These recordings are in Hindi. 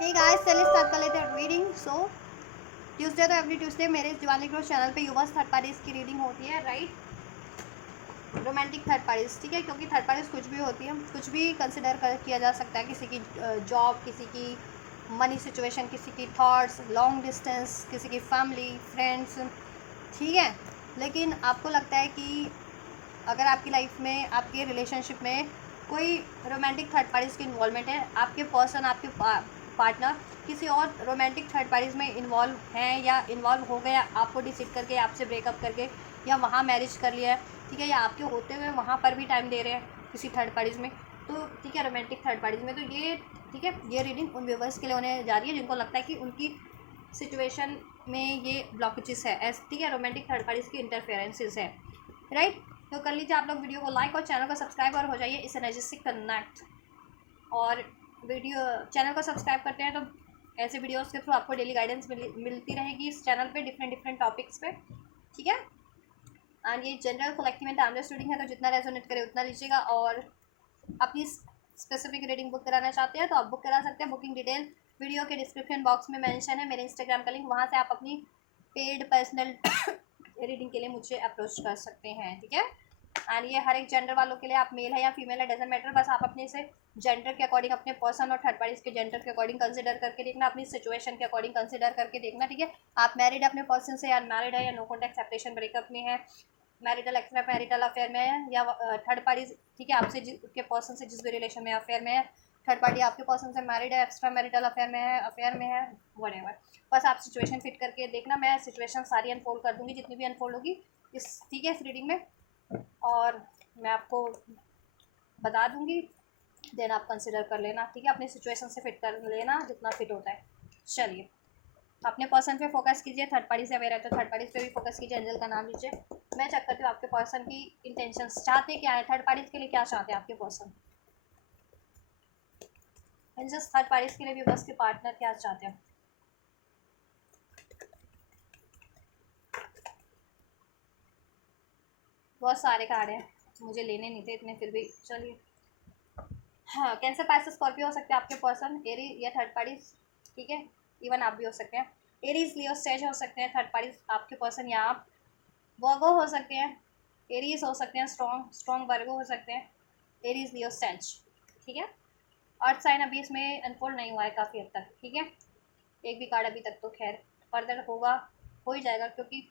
हे गाइस, चलिए स्टार्ट कर लेते हैं रीडिंग। सो ट्यूसडे तो एवरी ट्यूसडे मेरे दिवाली ग्रोथ चैनल पे युवा थर्ड पार्टीज की रीडिंग होती है, राइट। रोमांटिक थर्ड पार्टीज, ठीक है, क्योंकि थर्ड पार्टीज कुछ भी होती है, कुछ भी कंसिडर किया जा सकता है। किसी की जॉब, किसी की मनी सिचुएशन, किसी की थॉट्स, लॉन्ग डिस्टेंस, किसी की फैमिली, फ्रेंड्स, ठीक है। लेकिन आपको लगता है कि अगर आपकी लाइफ में, आपके रिलेशनशिप में कोई रोमांटिक थर्ड पार्टीज की इन्वॉल्वमेंट है, आपके पर्सन, आपके पार्टनर किसी और रोमांटिक थर्ड पार्टीज में इन्वॉल्व हैं या इन्वॉल्व हो गया आपको डिसीड करके, आपसे ब्रेकअप करके, या वहाँ मैरिज कर लिया है, ठीक है, या आपके होते हुए वहाँ पर भी टाइम दे रहे हैं किसी थर्ड पार्टीज में, तो ठीक है, रोमांटिक थर्ड पार्टीज में, तो ये ठीक है, ये रीडिंग उन व्यूवर्स के लिए होने जा रही है जिनको लगता है कि उनकी सिचुएशन में ये ब्लॉकेजेस है, ऐसे, ठीक है, रोमांटिक थर्ड पार्टीज की इंटरफेरेंसेस है, राइट। तो कर लीजिए आप लोग वीडियो को लाइक और चैनल को सब्सक्राइब और हो जाइए इस एनर्जी से कनेक्ट। और वीडियो चैनल को सब्सक्राइब करते हैं तो ऐसे वीडियोस के थ्रू आपको डेली गाइडेंस मिलती रहेगी इस चैनल पे, डिफरेंट डिफरेंट टॉपिक्स पे, ठीक है। एंड ये general collective and timeless reading है, तो जितना रेजोनेट करे उतना लीजिएगा। और अपनी स्पेसिफिक रीडिंग बुक कराना चाहते हैं तो आप बुक करा सकते हैं। बुकिंग डिटेल वीडियो के डिस्क्रिप्शन बॉक्स में मेंशन है, मेरे इंस्टाग्राम का लिंक, वहाँ से आप अपनी पेड पर्सनल रीडिंग के लिए मुझे अप्रोच कर सकते हैं, ठीक है। एंड ये हर एक जेंडर वालों के लिए, आप मेल है या फीमेल है डजेंट मैटर, बस आप अपने से जेंडर के अकॉर्डिंग, अपने पर्सन और थर्ड पार्टीज के जेंडर के अकॉर्डिंग कंसिडर करके देखना, अपनी सिचुएशन के अकॉर्डिंग कंसिडर करके देखना, ठीक है। आप मैरिड अपने पर्सन से, या अनमैरिड है, या नो कॉन्टैक्ट सेपरेशन ब्रेकअप में है, मैरिटल एक्स्ट्रा मैरिटल अफेयर में है, या थर्ड पार्टीज, ठीक है, आपसे के पर्सन से जिस भी रिलेशन में अफेयर में है, थर्ड पार्टी आपके पर्सन से मैरिड है, एक्स्ट्रा मैरिटल अफेयर में है, व्हाटएवर, बस आप सिचुएशन फिट करके देखना। मैं सिचुएशन सारी अनफोल्ड कर दूंगी जितनी भी अनफोल्ड होगी इस, ठीक है, इस रीडिंग में, और मैं आपको बता दूंगी, देन आप कंसिडर कर लेना, ठीक है, अपने सिचुएशन से फिट कर लेना जितना फिट होता है। चलिए, अपने पर्सन पे फोकस कीजिए, थर्ड पार्टी से अवेयर है तो थर्ड पार्टी पे भी फोकस कीजिए, एंजल का नाम लीजिए। मैं चेक करती हूँ आपके पर्सन की इंटेंशंस, चाहते क्या है, थर्ड पार्टीज के लिए क्या चाहते हैं आपके पर्सन, एंजल्स थर्ड पार्टीज के लिए भी बस के पार्टनर क्या चाहते हैं। बहुत सारे कार्ड हैं, मुझे लेने नहीं थे इतने, फिर भी चलिए। हाँ, कैंसर, पाइसेस, स्कॉर्पियो हो सकते हैं आपके पर्सन, एरी या थर्ड पार्टीज, ठीक है, इवन आप भी हो सकते हैं। एरीज, लियो, स्टेज हो सकते हैं थर्ड पार्टीज आपके पर्सन, या आप वर्गो हो सकते हैं, एरीज हो सकते हैं, स्ट्रॉन्ग स्ट्रॉन्ग वर्गो हो सकते हैं, एरीज, लियो, स्टेज, ठीक है। अर्थ साइन अभी इसमें अनफोल्ड नहीं हुआ है काफ़ी हद तक, ठीक है, एक भी कार्ड अभी तक, तो खैर फर्दर होगा, हो ही जाएगा क्योंकि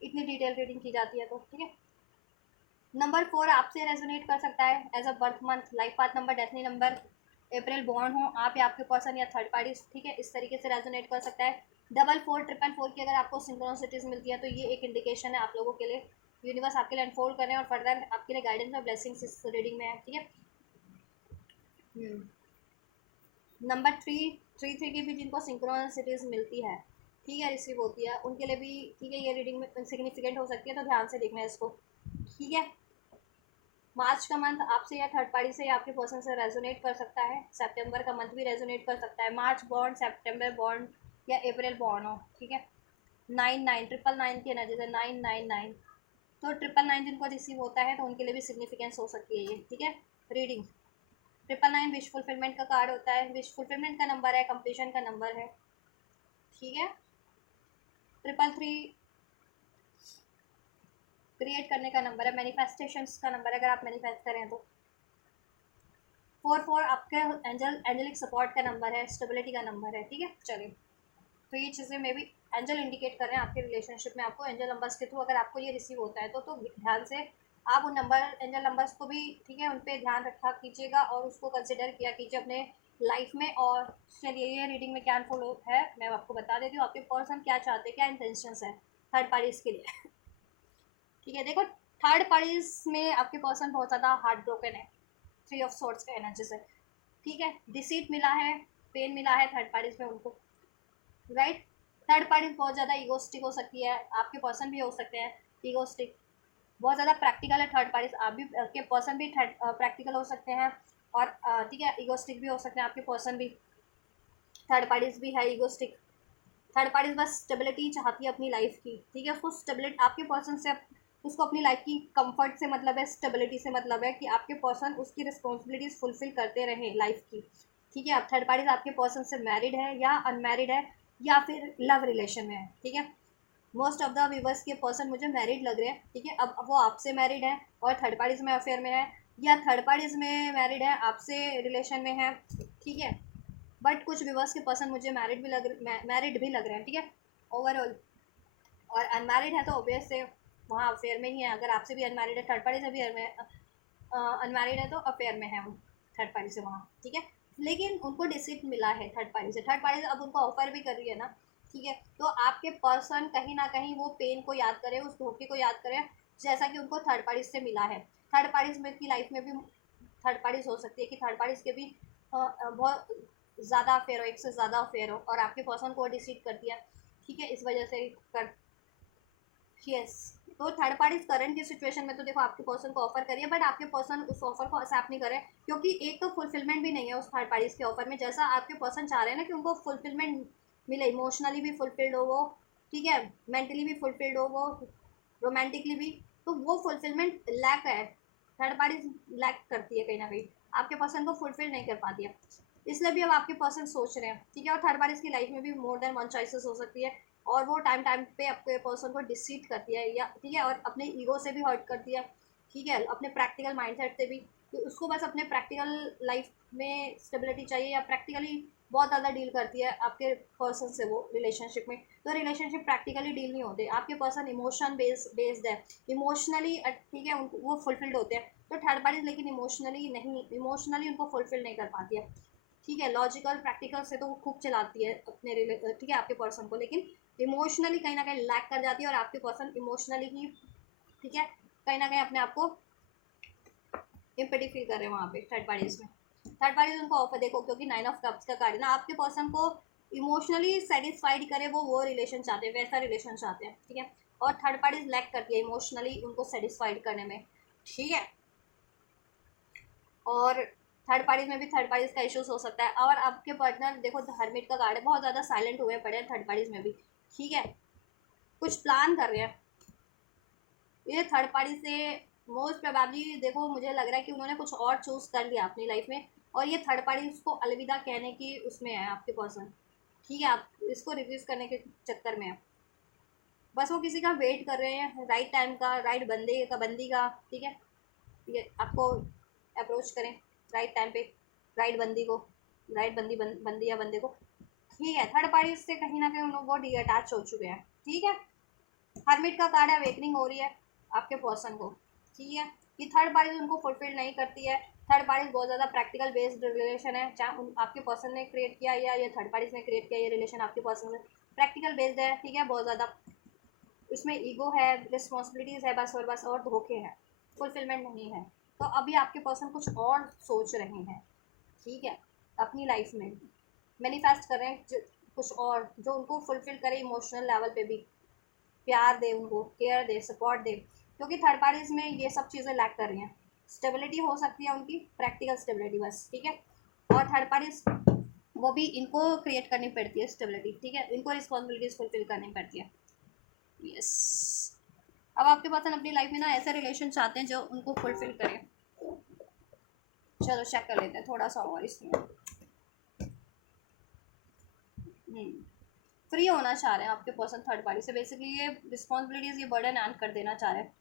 इतनी डिटेल रीडिंग की जाती है, तो ठीक है। नंबर 4 आपसे रेजोनेट कर सकता है as a birth month, life path number, destiny number, April born हो आप या आपके पर्सन या थर्ड पार्टी, ठीक है, इस तरीके से रेजोनेट कर सकता है। 444 444 की अगर आपको सिंक्रोनिसिटीज मिलती है तो ये एक इंडिकेशन है आप लोगों के लिए, यूनिवर्स आपके लिए अनफोल्ड कर रहे हैं और फर्दर आपके लिए गाइडेंस और ब्लेसिंग्स इस रीडिंग में है, ठीक है। नंबर 3 की भी जिनको सिंक्रोनिसिटीज मिलती है, ठीक है, रिसीव होती है, उनके लिए भी, ठीक है, ये रीडिंग में सिग्निफिकेंट हो सकती है, तो ध्यान से देखना है इसको, ठीक है। मार्च का मंथ आपसे या थर्ड पार्टी से या आपके पर्सन से रेजोनेट कर सकता है, सितंबर का मंथ भी रेजोनेट कर सकता है, मार्च बॉर्न, सितंबर बॉर्न, या अप्रैल बॉर्न हो, ठीक है। 99 999 की एनर्जी है, 999, तो 999 जिनको रिसीव होता है तो उनके लिए भी सिग्निफिकेंस हो सकती है ये, ठीक है। रीडिंग 999 विश फुलफिलमेंट का कार्ड होता है, विश फुलफिलमेंट का नंबर है, कंप्लीशन का नंबर है, ठीक है। 333 क्रिएट करने का नंबर है, मैनिफेस्टेशंस का नंबर है अगर आप मैनिफेस्ट करें तो। 44 आपके एंजलिक सपोर्ट का नंबर है, स्टेबिलिटी का नंबर है, ठीक है। चलिए, तो ये चीज़ें मे बी एंजल इंडिकेट कर रहे हैं आपके रिलेशनशिप में, आपको एंजल नंबर्स के थ्रू अगर आपको ये रिसीव होता है तो ध्यान से आप उन नंबर, एंजल नंबर्स को भी, ठीक है, उन पर ध्यान रखा कीजिएगा और उसको कंसिडर किया कीजिए अपने लाइफ में। और चलिए, ये रीडिंग में क्या अनफोल्ड है मैं आपको बता देती हूँ, आपके पर्सन क्या चाहते हैं, क्या इंटेंशंस है थर्ड पार्टीज के लिए, ठीक है। देखो, थर्ड पार्टीज में आपके पर्सन बहुत ज़्यादा हार्ट ब्रोकन है, 3 ऑफ सोर्ड्स का एनर्जी से, ठीक है, डिसीट मिला है, पेन मिला है थर्ड पार्टीज में उनको, राइट। थर्ड पार्टी बहुत ज़्यादा ईगोस्टिक हो सकती है, आपके पर्सन भी हो सकते हैं ईगोस्टिक, बहुत ज़्यादा प्रैक्टिकल है थर्ड पार्टी, आप भी के पर्सन भी प्रैक्टिकल हो सकते हैं, और ठीक है, ईगोस्टिक भी हो सकते हैं आपके पर्सन भी, थर्ड पार्टीज भी है ईगोस्टिक। थर्ड पार्टीज बस स्टेबिलिटी चाहती है अपनी लाइफ की, ठीक है, उसको स्टेबिलिटी, आपके पर्सन से उसको अपनी लाइफ की कंफर्ट से मतलब है, स्टेबिलिटी से मतलब है कि आपके पर्सन उसकी रिस्पॉन्सिबिलिटीज फुलफिल करते रहे लाइफ की, ठीक है। अब थर्ड पार्टीज आपके पर्सन से मैरिड है या अनमैरिड है या फिर लव रिलेशन में है, ठीक है। मोस्ट ऑफ द व्यूवर्स के पर्सन मुझे मैरिड लग रहे हैं, ठीक है। अब वो आपसे मैरिड है और थर्ड पार्टीज में अफेयर में है, या थर्ड पार्टीज में मैरिड है आपसे रिलेशन में है, ठीक है। बट कुछ व्यूवर्स के पर्सन मुझे मैरिड भी लग रहे हैं, ठीक है, ओवरऑल। और अनमैरिड है तो ऑब्वियस से वहाँ अफेयर में ही है। अगर आपसे भी अनमैरिड है, थर्ड पार्टी से भी अनमैरिड है तो अफेयर में है वो थर्ड पार्टी से वहाँ, ठीक है। लेकिन उनको डिसिट मिला है थर्ड पार्टी से, थर्ड पार्टी से अब उनको ऑफर भी कर रही है ना, ठीक है। तो आपके पर्सन कहीं ना कहीं वो पेन को याद करे, उस धोखे को याद करे, जैसा कि उनको थर्ड पार्टी से मिला है। थर्ड पार्टीज में की लाइफ में भी थर्ड पार्टीज हो सकती है कि थर्ड पार्टीज के भी बहुत ज़्यादा अफेयर हो, एक से ज़्यादा अफेयर हो, और आपके पर्सन को डिसीट कर दिया, ठीक है, इस वजह से कर। यस, तो थर्ड पार्टी करंट की सिचुएशन में तो देखो आपके पर्सन को ऑफर करिए, बट आपके पर्सन उस ऑफर को एक्सेप्ट नहीं करे, क्योंकि एक तो फुलफिलमेंट भी नहीं है उस थर्ड पार्टीज के ऑफर में, जैसा आपके पर्सन चाह रहे हैं ना कि उनको फुलफिलमेंट मिले, इमोशनली भी फुलफिल्ड हो वो, ठीक है, मेंटली भी फुलफिल्ड हो वो, रोमांटिकली भी, तो वो फुलफिलमेंट लैक है, थर्ड पार्टी लैक करती है कहीं ना कहीं, आपके पर्सन को फुलफिल नहीं कर पाती है। इसलिए भी अब आपके पर्सन सोच रहे हैं, ठीक है। और थर्ड पार्टीज की लाइफ में भी मोर देन वन चॉइसेस हो सकती है, और वो टाइम टाइम पे आपके पर्सन को डिसीट करती है, या ठीक है, और अपने ईगो से भी हर्ट करती है, ठीक है, अपने प्रैक्टिकल माइंडसेट से भी। तो उसको बस अपने प्रैक्टिकल लाइफ में स्टेबिलिटी चाहिए, या प्रैक्टिकली बहुत ज़्यादा डील करती है आपके पर्सन से वो रिलेशनशिप में। तो रिलेशनशिप प्रैक्टिकली डील नहीं होते, आपके पर्सन इमोशन बेस्ड है, इमोशनली, ठीक है, उनको वो फुलफिल्ड होते हैं। तो थर्ड पार्टीज लेकिन इमोशनली नहीं, इमोशनली उनको फुलफिल नहीं कर पाती है, ठीक है। लॉजिकल प्रैक्टिकल से तो वो खूब चलाती है अपने ठीक है आपके पर्सन को, लेकिन इमोशनली कहीं ना कहीं लैक कर जाती है, और आपके पर्सन इमोशनली ही, ठीक है, कहीं ना कहीं अपने आप को इम्पेटी फील कर रहे हैं वहाँ पे थर्ड पार्टीज में। थर्ड पार्टीज उनको ऑफर देखो, क्योंकि 9 ऑफ कप्स का कार्ड है ना, आपके पर्सन को इमोशनली सेटिस्फाइड करे, वो रिलेशन चाहते हैं, वैसा रिलेशन चाहते हैं, ठीक है। और थर्ड पार्टीज लैक करती है इमोशनली उनको सेटिस्फाइड करने में, ठीक है। और थर्ड पार्टीज में भी थर्ड पार्टीज का इश्यूज हो सकता है। और आपके पार्टनर देखो हरमिट का कार्ड है, बहुत ज़्यादा साइलेंट हुए पड़े हैं थर्ड पार्टीज में भी, ठीक है, कुछ प्लान कर रहे हैं ये थर्ड पार्टी से। मोस्ट प्रोबेबली देखो मुझे लग रहा है कि उन्होंने कुछ और चूज़ कर लिया अपनी लाइफ में, और ये थर्ड पार्टी उसको अलविदा कहने की उसमें है आपके पर्सन, ठीक है, आप इसको रिव्यूज करने के चक्कर में है। बस वो किसी का वेट कर रहे हैं, राइट टाइम का, राइट बंदे का, बंदी का, ठीक है, ये आपको अप्रोच करें राइट टाइम पे, राइट बंदी को, राइट बंदी या बंदे को, ठीक है। थर्ड पार्टी से कहीं ना कहीं उन लोग बहुत अटैच हो चुके हैं, ठीक है। हरमिट का कार्ड है, अवेकनिंग हो रही है आपके पर्सन को, ठीक है, कि थर्ड पार्टी उनको फुलफिल नहीं करती है। थर्ड पार्टी बहुत ज़्यादा प्रैक्टिकल बेस्ड रिलेशन है, चाहे आपके पर्सन ने क्रिएट किया या ये थर्ड पार्टी ने क्रिएट किया, ये रिलेशन आपके पर्सन से प्रैक्टिकल बेस्ड है, ठीक है, बहुत ज़्यादा इसमें ईगो है, रिस्पॉन्सिबिलिटीज़ है बस, और बस और धोखे हैं, फुलफिलमेंट नहीं है। तो अभी आपके पर्सन कुछ और सोच रहे हैं, ठीक है, अपनी लाइफ में मैनिफेस्ट कर रहे हैं कुछ और जो उनको फुलफिल करे इमोशनल लेवल पे भी, प्यार दे उनको, केयर दे, सपोर्ट दे, क्योंकि थर्ड पार्टीज में ये सब चीज़ें लैक कर रही हैं। स्टेबिलिटी हो सकती है उनकी, प्रैक्टिकल स्टेबिलिटी बस, ठीक है। और थर्ड पार्टीज वो भी इनको क्रिएट करनी पड़ती है स्टेबिलिटी, ठीक है, इनको रिस्पॉन्सिबिलिटीज फुलफिल करनी पड़ती है। यस, अब आपके पास अपनी लाइफ में ना ऐसे रिलेशन चाहते हैं जो उनको फुलफिल करें। चलो चेक कर लेते हैं थोड़ा सा और इसमें। फ्री होना चाह रहे हैं आपके पर्सन थर्ड पार्टी से, बेसिकली ये रिस्पॉन्सिबिलिटीज, ये बर्डन एंड कर देना चाह रहे हैं।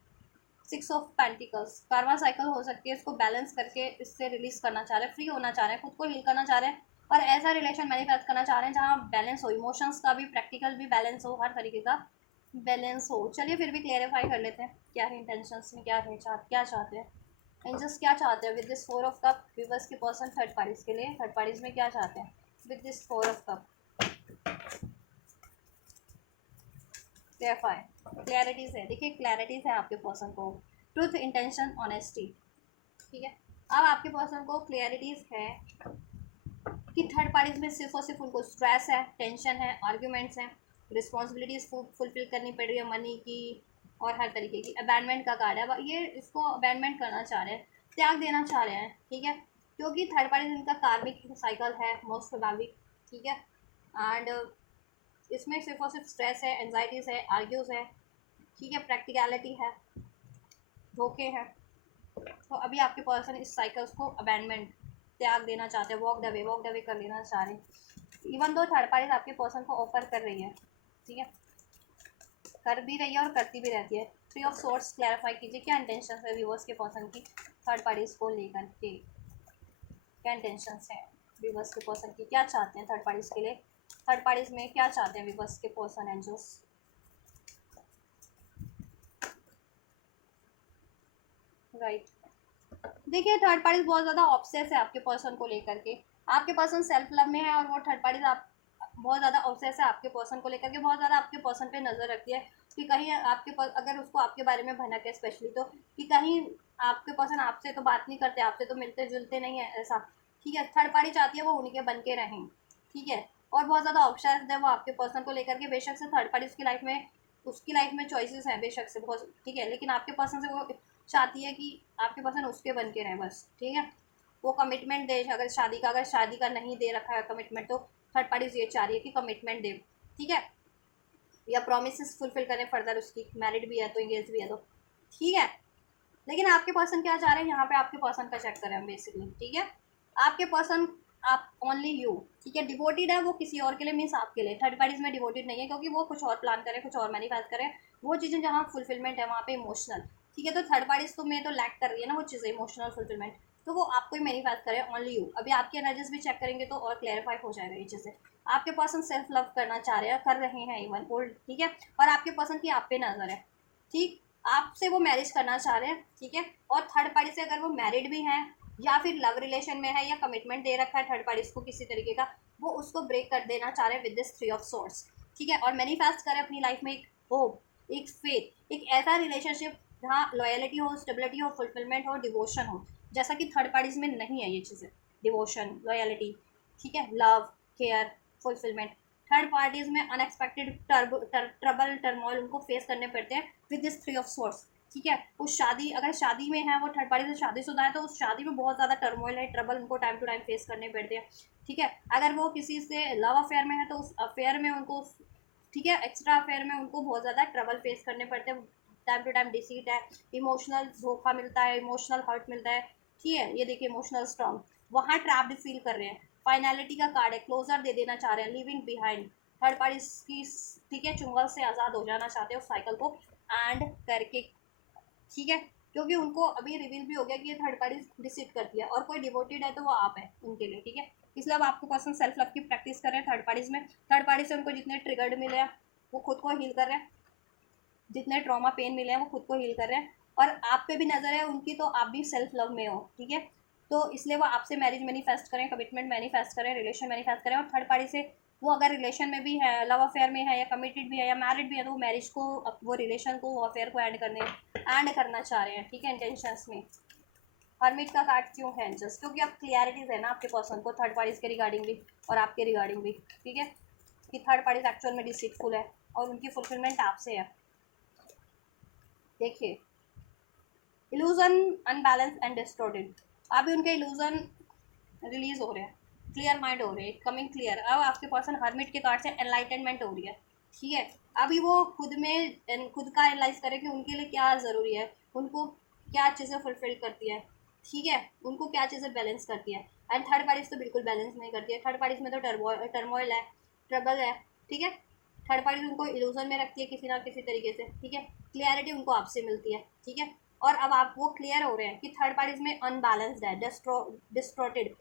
6 ऑफ पेंटिकल्स कार्मा साइकिल हो सकती है, इसको बैलेंस करके इससे रिलीज करना चाह रहे हैं, फ्री होना चाह रहे हैं, खुद को हील करना चाह रहे हैं, और ऐसा रिलेशन मैनिफेस्ट करना चाह रहे हैं जहाँ बैलेंस हो, इमोशंस का भी, प्रैक्टिकल भी बैलेंस हो, हर तरीके का बैलेंस हो। चलिए फिर भी क्लेरिफाई कर लेते हैं क्या है इंटेंशंस में, क्या है, क्या चाहते हैं एंजल्स, क्या चाहते हैं with this 4 of cup, viewers के पर्सन थर्ड पार्टीज के लिए, थर्ड पार्टीज में क्या चाहते हैं with this 4 of cup. Clarify, clarities है, देखिए क्लैरिटीज है आपके पर्सन को, ट्रूथ, इंटेंशन, ऑनेस्टी, ठीक है। अब आपके पर्सन को क्लैरिटीज है कि थर्ड पार्टीज में सिर्फ और सिर्फ उनको स्ट्रेस है, टेंशन है, आर्ग्यूमेंट्स हैं, रिस्पॉन्सिबिलिटीज फुलफिल करनी पड़ रही है मनी की और हर तरीके की। अबैंडमेंट का कार्ड है, ये इसको अबैंडमेंट करना चाह रहे हैं, त्याग देना चाह रहे हैं, ठीक है, क्योंकि थर्ड पार्टीज इनका कार्मिक साइकिल है मोस्ट प्रोबेबली, ठीक है। एंड इसमें सिर्फ और सिर्फ स्ट्रेस है, एंजाइटीज़ है, आर्ग्यूज है, ठीक है, प्रैक्टिकलिटी है, धोखे हैं। तो अभी आपके पर्सन इस साइकिल्स को अबैंडमेंट त्याग देना चाहते हैं, वॉक द वे कर लेना चाह रहे हैं। इवन दो थर्ड पार्टी आपके पर्सन को ऑफर कर रही है, ठीक है, कर भी रही है और करती भी रहती है। थ्री ऑफ सोर्स क्लैरिफाई कीजिए, क्या इंटेंशन है व्यूवर्स के पर्सन की थर्ड पार्टीज को लेकर के, क्या इंटेंशन है व्यूवर्स के पर्सन की, क्या चाहते हैं थर्ड पार्टीज के लिए, थर्ड पार्टीज में क्या चाहते हैं व्यूवर्स के पर्सन एंजल्स। राइट, देखिए थर्ड पार्टी बहुत ज़्यादा ऑब्सेस है आपके पर्सन को लेकर के, आपके पर्सन सेल्फ लव में है और वो थर्ड पार्टी आप बहुत ज़्यादा ऑब्सेस है आपके पर्सन को लेकर के, बहुत ज़्यादा आपके पर्सन पे नज़र रखती है कि कहीं आपके अगर उसको आपके बारे में भनक है स्पेशली, तो कि कहीं आपके पर्सन आपसे तो बात नहीं करते, आपसे तो मिलते जुलते नहीं है ऐसा, ठीक है। थर्ड पार्टी चाहती है वो उनके बन के रहें, ठीक है, और बहुत ज़्यादा ऑब्सेस है वो आपके पर्सन को लेकर के। बेशक से थर्ड पार्टी उसकी लाइफ में चॉइसेस हैं बेशक से बहुत, ठीक है, लेकिन आपके पर्सन से वो चाहती है कि आपके पर्सन उसके बन के रहे बस, ठीक है। वो कमिटमेंट दे, अगर शादी का नहीं दे रखा है कमिटमेंट, तो थर्ड पार्टी ये चाह रही है कि कमिटमेंट दे, ठीक है, या प्रोमिस फुलफिल करें फर्दर, उसकी मैरिड भी है तो इंगेज भी है तो, ठीक है। लेकिन आपके पर्सन क्या चाह रहे हैं यहाँ पे, आपके पर्सन का चेक करें हम बेसिकली, ठीक है। आपके पर्सन आप ओनली यू, ठीक है, डिवोटेड है वो किसी और के लिए, मीन्स आपके लिए। थर्ड पार्टीज में डिवोटेड नहीं है क्योंकि वो कुछ और प्लान करें, कुछ और मैनिफेस्ट करें, वो चीज़ें जहाँ फुलफिलमेंट है वहाँ पे इमोशनल, ठीक है। तो थर्ड पार्टीज तो में तो लैक कर रही है ना वो चीज़ें, इमोशनल फुलफिलमेंट, तो वो आपको ही मैनिफेस्ट करें ओनली यू। अभी आपके एनर्जीज भी चेक करेंगे तो और क्लैरिफाई हो जाएगा ये चीज़ें। आपके पर्सन सेल्फ लव करना चाह रहे हैं, कर रहे हैं इवन ओल्ड, ठीक है, और आपके पर्सन की आप पे नजर है, ठीक, आपसे वो मैरिज करना चाह रहे हैं, ठीक है। और थर्ड पार्टी से अगर वो मैरिड भी हैं या फिर लव रिलेशन में है या कमिटमेंट दे रखा है थर्ड पार्टी को किसी तरीके का, वो उसको ब्रेक कर देना चाह रहे हैं with this three of source, ठीक है। और मैनिफेस्ट करें अपनी लाइफ में एक होप, एक फेथ, एक ऐसा रिलेशनशिप जहाँ लॉयलिटी हो, स्टेबिलिटी हो, फुलफिलमेंट हो, डिवोशन हो, जैसा कि थर्ड पार्टीज में नहीं है ये चीज़ें, डिवोशन, लॉयलिटी, ठीक है, love, care, fulfilment. Third parties में अनएक्सपेक्टेड ट्रबल टर्मोइल उनको फेस करने पड़ते हैं with this three of source, ठीक है। उस शादी, अगर शादी में है वो थर्ड पार्टी से शादीशुदा है तो उस शादी में बहुत ज़्यादा टर्मोइल है, ट्रबल उनको टाइम टू टाइम फेस करने पड़ते हैं, ठीक है। अगर वो किसी से लव अफेयर में है तो उस अफेयर में उनको, ठीक है, एक्स्ट्रा अफेयर में उनको बहुत ज़्यादा ट्रबल फेस करने पड़ते हैं, टाइम टू टाइम डिसीट है, इमोशनल धोखा मिलता है, इमोशनल हर्ट मिलता है, ठीक है। ये देखिए इमोशनल स्ट्रॉन्ग, वहाँ ट्रैप्ड फील कर रहे हैं, फाइनलिटी का कार्ड है, क्लोजर दे देना चाह रहे हैं, लिविंग बिहाइंड, थर्ड पार्टी की, ठीक है, चुंगल से आज़ाद हो जाना चाहते हैं उस साइकिल को एंड करके, ठीक है, क्योंकि उनको अभी रिवील भी हो गया कि ये थर्ड पार्टी डिसीट करती है और कोई डिवोटेड है तो वो आप है उनके लिए, ठीक है। इसलिए अब आपको पर्सन सेल्फ लव की प्रैक्टिस कर रहे हैं थर्ड पार्टीज में। थर्ड पार्टी से उनको जितने ट्रिगर्ड मिले हैं वो खुद को हील कर रहे हैं, जितने ट्रॉमा पेन मिले हैं वो खुद को हील कर रहे हैं, और आप पे भी नज़र है उनकी, तो आप भी सेल्फ लव में हो, ठीक है। तो इसलिए वो आपसे मैरिज मैनिफेस्ट करें, कमिटमेंट मैनिफेस्ट करें, रिलेशन मैनिफेस्ट करें, और थर्ड पार्टी से वो अगर रिलेशन में भी है, लव अफेयर में है या कमिटेड भी है या मैरिड भी है, तो वो मैरिज को, वो रिलेशन को, वो अफेयर को एंड करना चाह रहे हैं, ठीक है, इंटेंशंस में। हर्मिट का कार्ड क्यों है जस्ट क्योंकि अब क्लियरिटीज है ना आपके पर्सन को थर्ड पार्टीज के रिगार्डिंग भी और आपके रिगार्डिंग भी, ठीक है, कि थर्ड पार्टीज एक्चुअल में डिसीटफुल है और उनकी फुलफिलमेंट आपसे है। देखिए इल्यूजन अनबैलेंस एंड डिस्टॉर्टेड, अभी उनके इल्यूजन रिलीज हो रहे हैं, क्लियर माइंड हो रहे हैं, कमिंग क्लियर। अब आपके पर्सन हर्मिट के कार्ड से एनलाइटनमेंट हो रही है, ठीक है। अभी वो खुद का एनालाइज करें कि उनके लिए क्या ज़रूरी है, उनको क्या चीज़ें फुलफिल करती है, ठीक है, उनको क्या चीज़ें बैलेंस करती है। एंड थर्ड पार्टीज तो बिल्कुल बैलेंस नहीं करती है, थर्ड पार्टीज में तो टर्मोइल है, ट्रबल है, ठीक है। थर्ड पार्टी उनको इल्यूजन में रखती है किसी ना किसी तरीके से, ठीक है। क्लियरिटी उनको आपसे मिलती है, ठीक है। और अब आप वो क्लियर हो रहे हैं कि थर्ड पार्टीज में अनबैलेंस्ड है, डिस्टॉर्टेड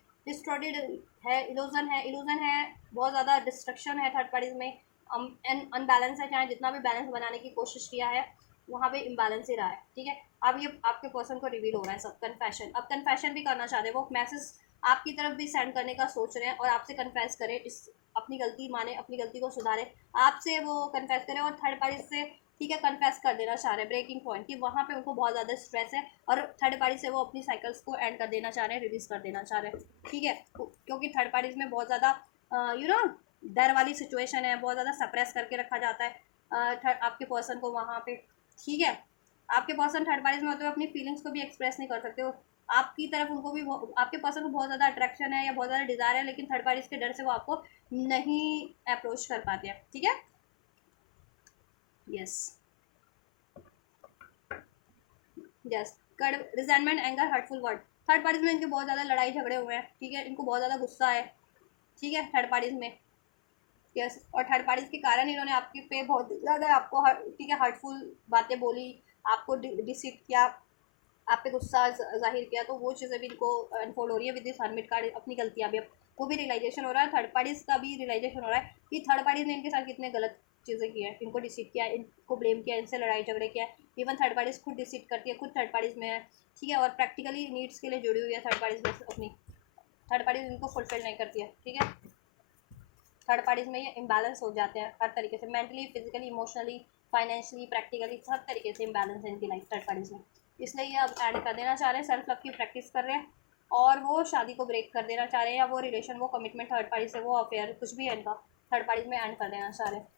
है, इल्यूजन है, बहुत ज़्यादा डिस्ट्रक्शन है थर्ड पार्टीज में, अनबैलेंस है, चाहे जितना भी बैलेंस बनाने की कोशिश किया है वहाँ पे इम्बैलेंस ही रहा है, ठीक है। अब ये आपके पर्सन को रिवील हो रहा है सब कन्फेशन, अब कन्फेशन भी करना चाहते हैं, वो मैसेज आपकी तरफ भी सेंड करने का सोच रहे हैं और आपसे कन्फेस करें, इस अपनी गलती माने, अपनी गलती को सुधारे, आपसे वो कन्फेस करें और थर्ड पार्टी से, ठीक है, कन्फेस कर देना चाह रहे हैं ब्रेकिंग पॉइंट कि वहाँ पे उनको बहुत ज़्यादा स्ट्रेस है और थर्ड पार्टी से वो अपनी साइकिल्स को एंड कर देना चाह रहे हैं, रिलीज कर देना चाह रहे हैं, ठीक है। क्योंकि थर्ड पार्टीज में बहुत ज़्यादा डर वाली सिचुएशन है, बहुत ज़्यादा सप्रेस करके रखा जाता है आपके पर्सन को वहाँ पे, ठीक है। आपके पर्सन थर्ड पार्टीज में होते हुए अपनी फीलिंग्स को भी एक्सप्रेस नहीं कर सकते हो, आपकी तरफ उनको भी आपके पर्सन को बहुत ज़्यादा अट्रैक्शन है या बहुत ज़्यादा डिज़ायर है, लेकिन थर्ड पार्टीज के डर से वो आपको नहीं अप्रोच कर पाते हैं, ठीक है। Yes yes, resentment, anger, hurtful word, third parties में इनके बहुत ज़्यादा लड़ाई झगड़े हुए हैं, ठीक है, इनको बहुत ज़्यादा गुस्सा है, ठीक है, थर्ड पार्टीज में। यस, और थर्ड पार्टीज के कारण इन्होंने आपके पे बहुत ज़्यादा आपको ठीक है हर्टफुल बातें बोली, आपको डिसीट किया, आप पे गुस्सा जाहिर किया, तो वो चीज़ें भी इनको अनफोल्ड हो रही है विद दिस हर्मिट कार्ड। अपनी गलतियाँ भी अब वो भी रियलाइजेशन हो रहा है, थर्ड पार्टीज का भी रियलाइजेशन हो रहा है कि थर्ड पार्टीज ने इनके साथ कितने गलत चीज़ें की है, इनको डिसीट किया, इनको ब्लेम किया, इनसे लड़ाई झगड़े किया। इवन थर्ड पार्टीज खुद डिसीट करती है, खुद थर्ड पार्टीज में है, ठीक है, और प्रैक्टिकली नीड्स के लिए जुड़ी हुई है थर्ड पार्टीज में अपनी। थर्ड पार्टीज इनको फुलफिल नहीं करती है, ठीक है। थर्ड पार्टीज में ये इम्बैलेंस हो जाते हैं हर तरीके से, mentally, physically, emotionally, financially, practically, सब तरीके से इम्बैलेंस है इनकी लाइफ थर्ड पार्टीज में। इसलिए ये अब ऐड कर देना चाह रहे हैं, सेल्फ लव की प्रैक्टिस कर रहे हैं, और वो शादी को ब्रेक कर देना चाह रहे हैं, या वो रिलेशन, वो कमिटमेंट थर्ड पार्टी से, वो अफेयर कुछ भी है इनका, थर्ड पार्टीज में एंड कर देना चाह रहे हैं।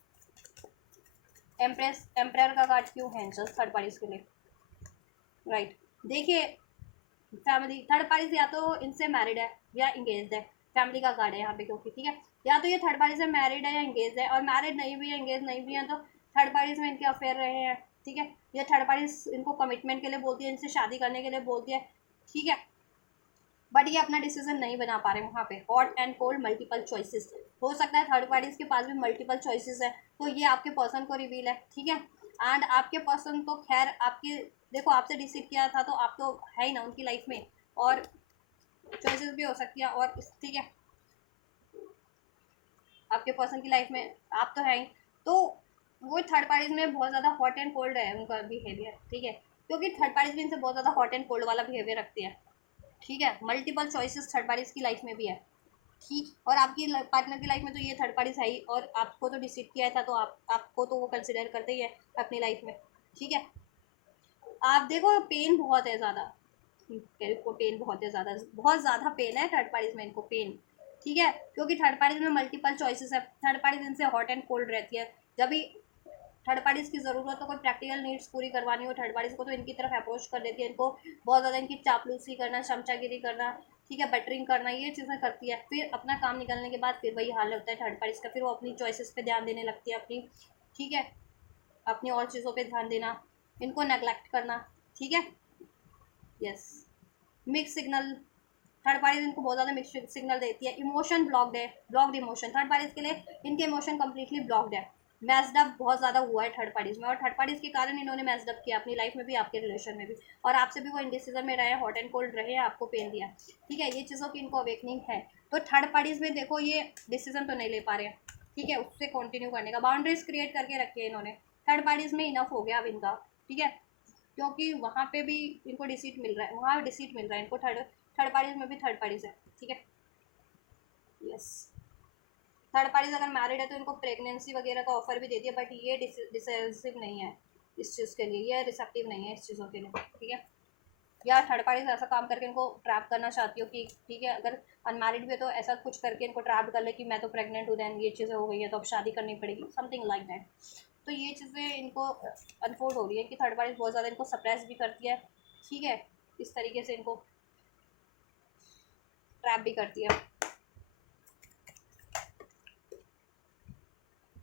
एम्प्रेस एम्प्रायर का कार्ड क्यों है जस्ट थर्ड पार्टीज के लिए? राइट, देखिए फैमिली, थर्ड पार्टीज या तो इनसे मैरिड है या इंगेज है, फैमिली का कार्ड है यहाँ पे, क्योंकि ठीक है, या तो ये थर्ड पार्टी से मैरिड है या इंगेज है, और मैरिड नहीं भी है, इंगेज नहीं भी है, तो थर्ड पार्टीज में इनके अफेयर रहे हैं, ठीक है। ये थर्ड पार्टीज इनको कमिटमेंट के लिए बोलती है, इनसे शादी करने के लिए बोलती है, ठीक है, बट ये अपना डिसीजन नहीं बना पा रहे वहाँ पे। Hot and cold multiple choices, हो सकता है थर्ड पार्टीज के पास भी मल्टीपल चॉइसेस है, तो ये आपके पर्सन को रिवील है, ठीक है। एंड आपके पर्सन तो खैर आपके, देखो आपसे डिसीव किया था, तो आप तो है ही ना उनकी लाइफ में, और चॉइसेस भी हो सकती है, और ठीक है, आपके पर्सन की लाइफ में आप तो है ही, तो वो थर्ड पार्टीज में बहुत ज़्यादा हॉट एंड कोल्ड है उनका बिहेवियर, ठीक है, क्योंकि थर्ड पार्टीज भी इनसे बहुत ज़्यादा हॉट एंड कोल्ड वाला बिहेवियर रखती है, ठीक है। मल्टीपल चॉइसेस थर्ड पार्टीज की लाइफ में भी है, ठीक, और आपकी पार्टनर की लाइफ में तो ये थर्ड पार्टीज है ही, और आपको तो डिसीड किया था, तो आपको तो वो कंसिडर करते ही है अपनी लाइफ में, ठीक है। आप देखो पेन बहुत है ज़्यादा, को पेन बहुत ज़्यादा पेन है थर्ड पार्टीज में, इनको पेन, ठीक है, क्योंकि थर्ड पार्टीज में मल्टीपल चॉइसेस है, थर्ड पार्टीज इनसे हॉट एंड कोल्ड रहती है। जब भी थर्ड पार्टीज की ज़रूरत हो, कोई प्रैक्टिकल नीड्स पूरी करवानी हो थर्ड पार्टीज को, तो इनकी तरफ अप्रोच कर देती है, इनको बहुत ज़्यादा इनकी चापलूसी करना, चमचागिरी करना, ठीक है, बटरिंग करना, ये चीज़ें करती है। फिर अपना काम निकलने के बाद फिर वही हाल होता है थर्ड पार्टीज का, फिर वो अपनी चॉइसेस पे ध्यान देने लगती है अपनी, ठीक है, अपनी और चीज़ों पे ध्यान देना, इनको नेगलेक्ट करना, ठीक है। Yes, mix signal, third party इनको बहुत ज़्यादा मिक्स सिग्नल देती है। इमोशन ब्लॉक्ड है, ब्लॉक्ड इमोशन, थर्ड पार्टीज के लिए इनके इमोशन कम्प्लीटली ब्लॉक्ड है, मैस्ड अप बहुत ज़्यादा हुआ है थर्ड पार्टीज में, और थर्ड पार्टीज के कारण इन्होंने मैस्ड अप किया अपनी लाइफ में भी, आपके रिलेशन में भी, और आपसे भी वो इंडिसीजन में रहे, हॉट एंड कोल्ड रहे, आपको पेन दिया, ठीक है, ये चीज़ों की इनको अवेकनिंग है। तो थर्ड पार्टीज में देखो ये डिसीजन तो नहीं ले पा रहे हैं, ठीक है, उससे कंटिन्यू करने का बाउंड्रीज क्रिएट करके रखी है इन्होंने, थर्ड पार्टीज में इनफ हो गया अब इनका, ठीक है, क्योंकि वहाँ पे भी इनको डिसीट मिल रहा है, वहाँ डिसीट मिल रहा है इनको, थर्ड थर्ड पार्टीज में भी थर्ड पार्टीज है, ठीक है। यस, थर्ड पार्टीज अगर मैरिड है तो इनको प्रेगनेंसी वगैरह का ऑफर भी दे दिया, बट ये डिसेसिव नहीं है इस चीज़ के लिए, ये रिसेप्टिव नहीं है इस चीज़ों के लिए, ठीक है। या थर्ड पार्टीज ऐसा काम करके इनको ट्रैप करना चाहती हो कि ठीक है, अगर अनमैरिड भी है तो ऐसा कुछ करके इनको ट्रैप कर ले कि मैं तो प्रेग्नेंट हूँ, दैन ये चीज़ें हो गई है तो अब शादी करनी पड़ेगी, समथिंग लाइक दैट। तो ये चीज़ें इनको अनफोल्ड हो रही है कि थर्ड पार्टीज बहुत ज़्यादा इनको सप्रेस भी करती है, ठीक है, इस तरीके से इनको ट्रैप भी करती है।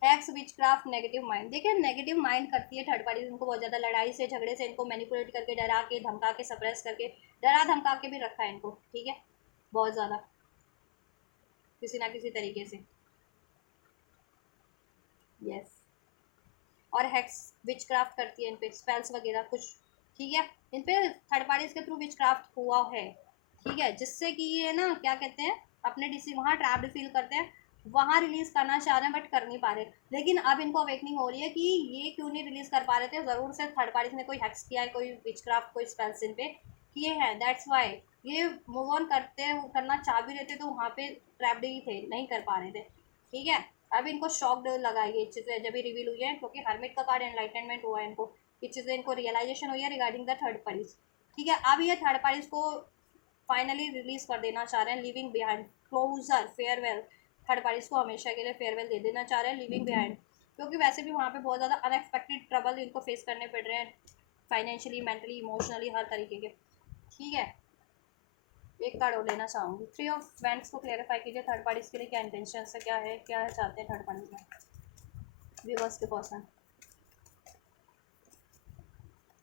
हैक्स, विचक्राफ्ट, नेगेटिव माइंड, देखिए नेगेटिव माइंड करती है थर्ड पार्टीज इनको बहुत ज़्यादा, लड़ाई से झगड़े से इनको मैनिपुलेट करके, डरा के, धमका के, सप्रेस करके, डरा धमका के भी रखा है इनको, ठीक है, बहुत ज़्यादा किसी ना किसी तरीके से। यस, और हैक्स, विचक्राफ्ट करती है इन पे, स्पेल्स वगैरह कुछ, ठीक है, इन पे थर्ड पार्टीज के थ्रू विचक्राफ्ट हुआ है, ठीक है, जिससे कि ये ना क्या कहते हैं, अपने डिसी वहाँ ट्रैप्ड फील करते हैं, वहाँ रिलीज करना चाह रहे हैं बट कर नहीं पा रहे, लेकिन अब इनको अवेकनिंग हो रही है कि ये क्यों नहीं रिलीज कर पा रहे थे, ज़रूर से थर्ड पार्टीज ने कोई हैक्स किया है, कोई विचक्राफ्ट, कोई स्पेल्स इन पे किए हैं, दैट्स वाई ये मूव ऑन करना चाह भी रहे थे, तो वहाँ पे ट्रैप्ड ही थे, नहीं कर पा रहे थे, ठीक है। अब इनको शॉक लगा ये चीज़ें जब भी रिवील हुई है, क्योंकि हर्मिट का कार्ड एनलाइटनमेंट हुआ है इनको, ये चीज़ें इनको रियलाइजेशन हुई है रिगार्डिंग द थर्ड पार्टीज, ठीक है। अब ये थर्ड पार्टीज को फाइनली रिलीज कर देना चाह रहे हैं, living behind, closure, farewell, third parties को हमेशा के लिए फेयरवेल दे देना चाह रहे हैं, लिविंग बिहाइंड, क्योंकि वैसे भी वहाँ पे बहुत ज़्यादा अनएक्सपेक्टेड ट्रबल इनको फेस करने पड़ रहे हैं, फाइनेंशियली, मेंटली, इमोशनली, हर तरीके के, ठीक है। एक कार्ड और लेना चाहूँगी, थ्री ऑफ वैंड्स को क्लेरिफाई कीजिए, थर्ड पार्टीज के लिए क्या इंटेंशन है, क्या है, क्या चाहते हैं थर्ड पार्टीज में, व्यूअर्स के पर्सन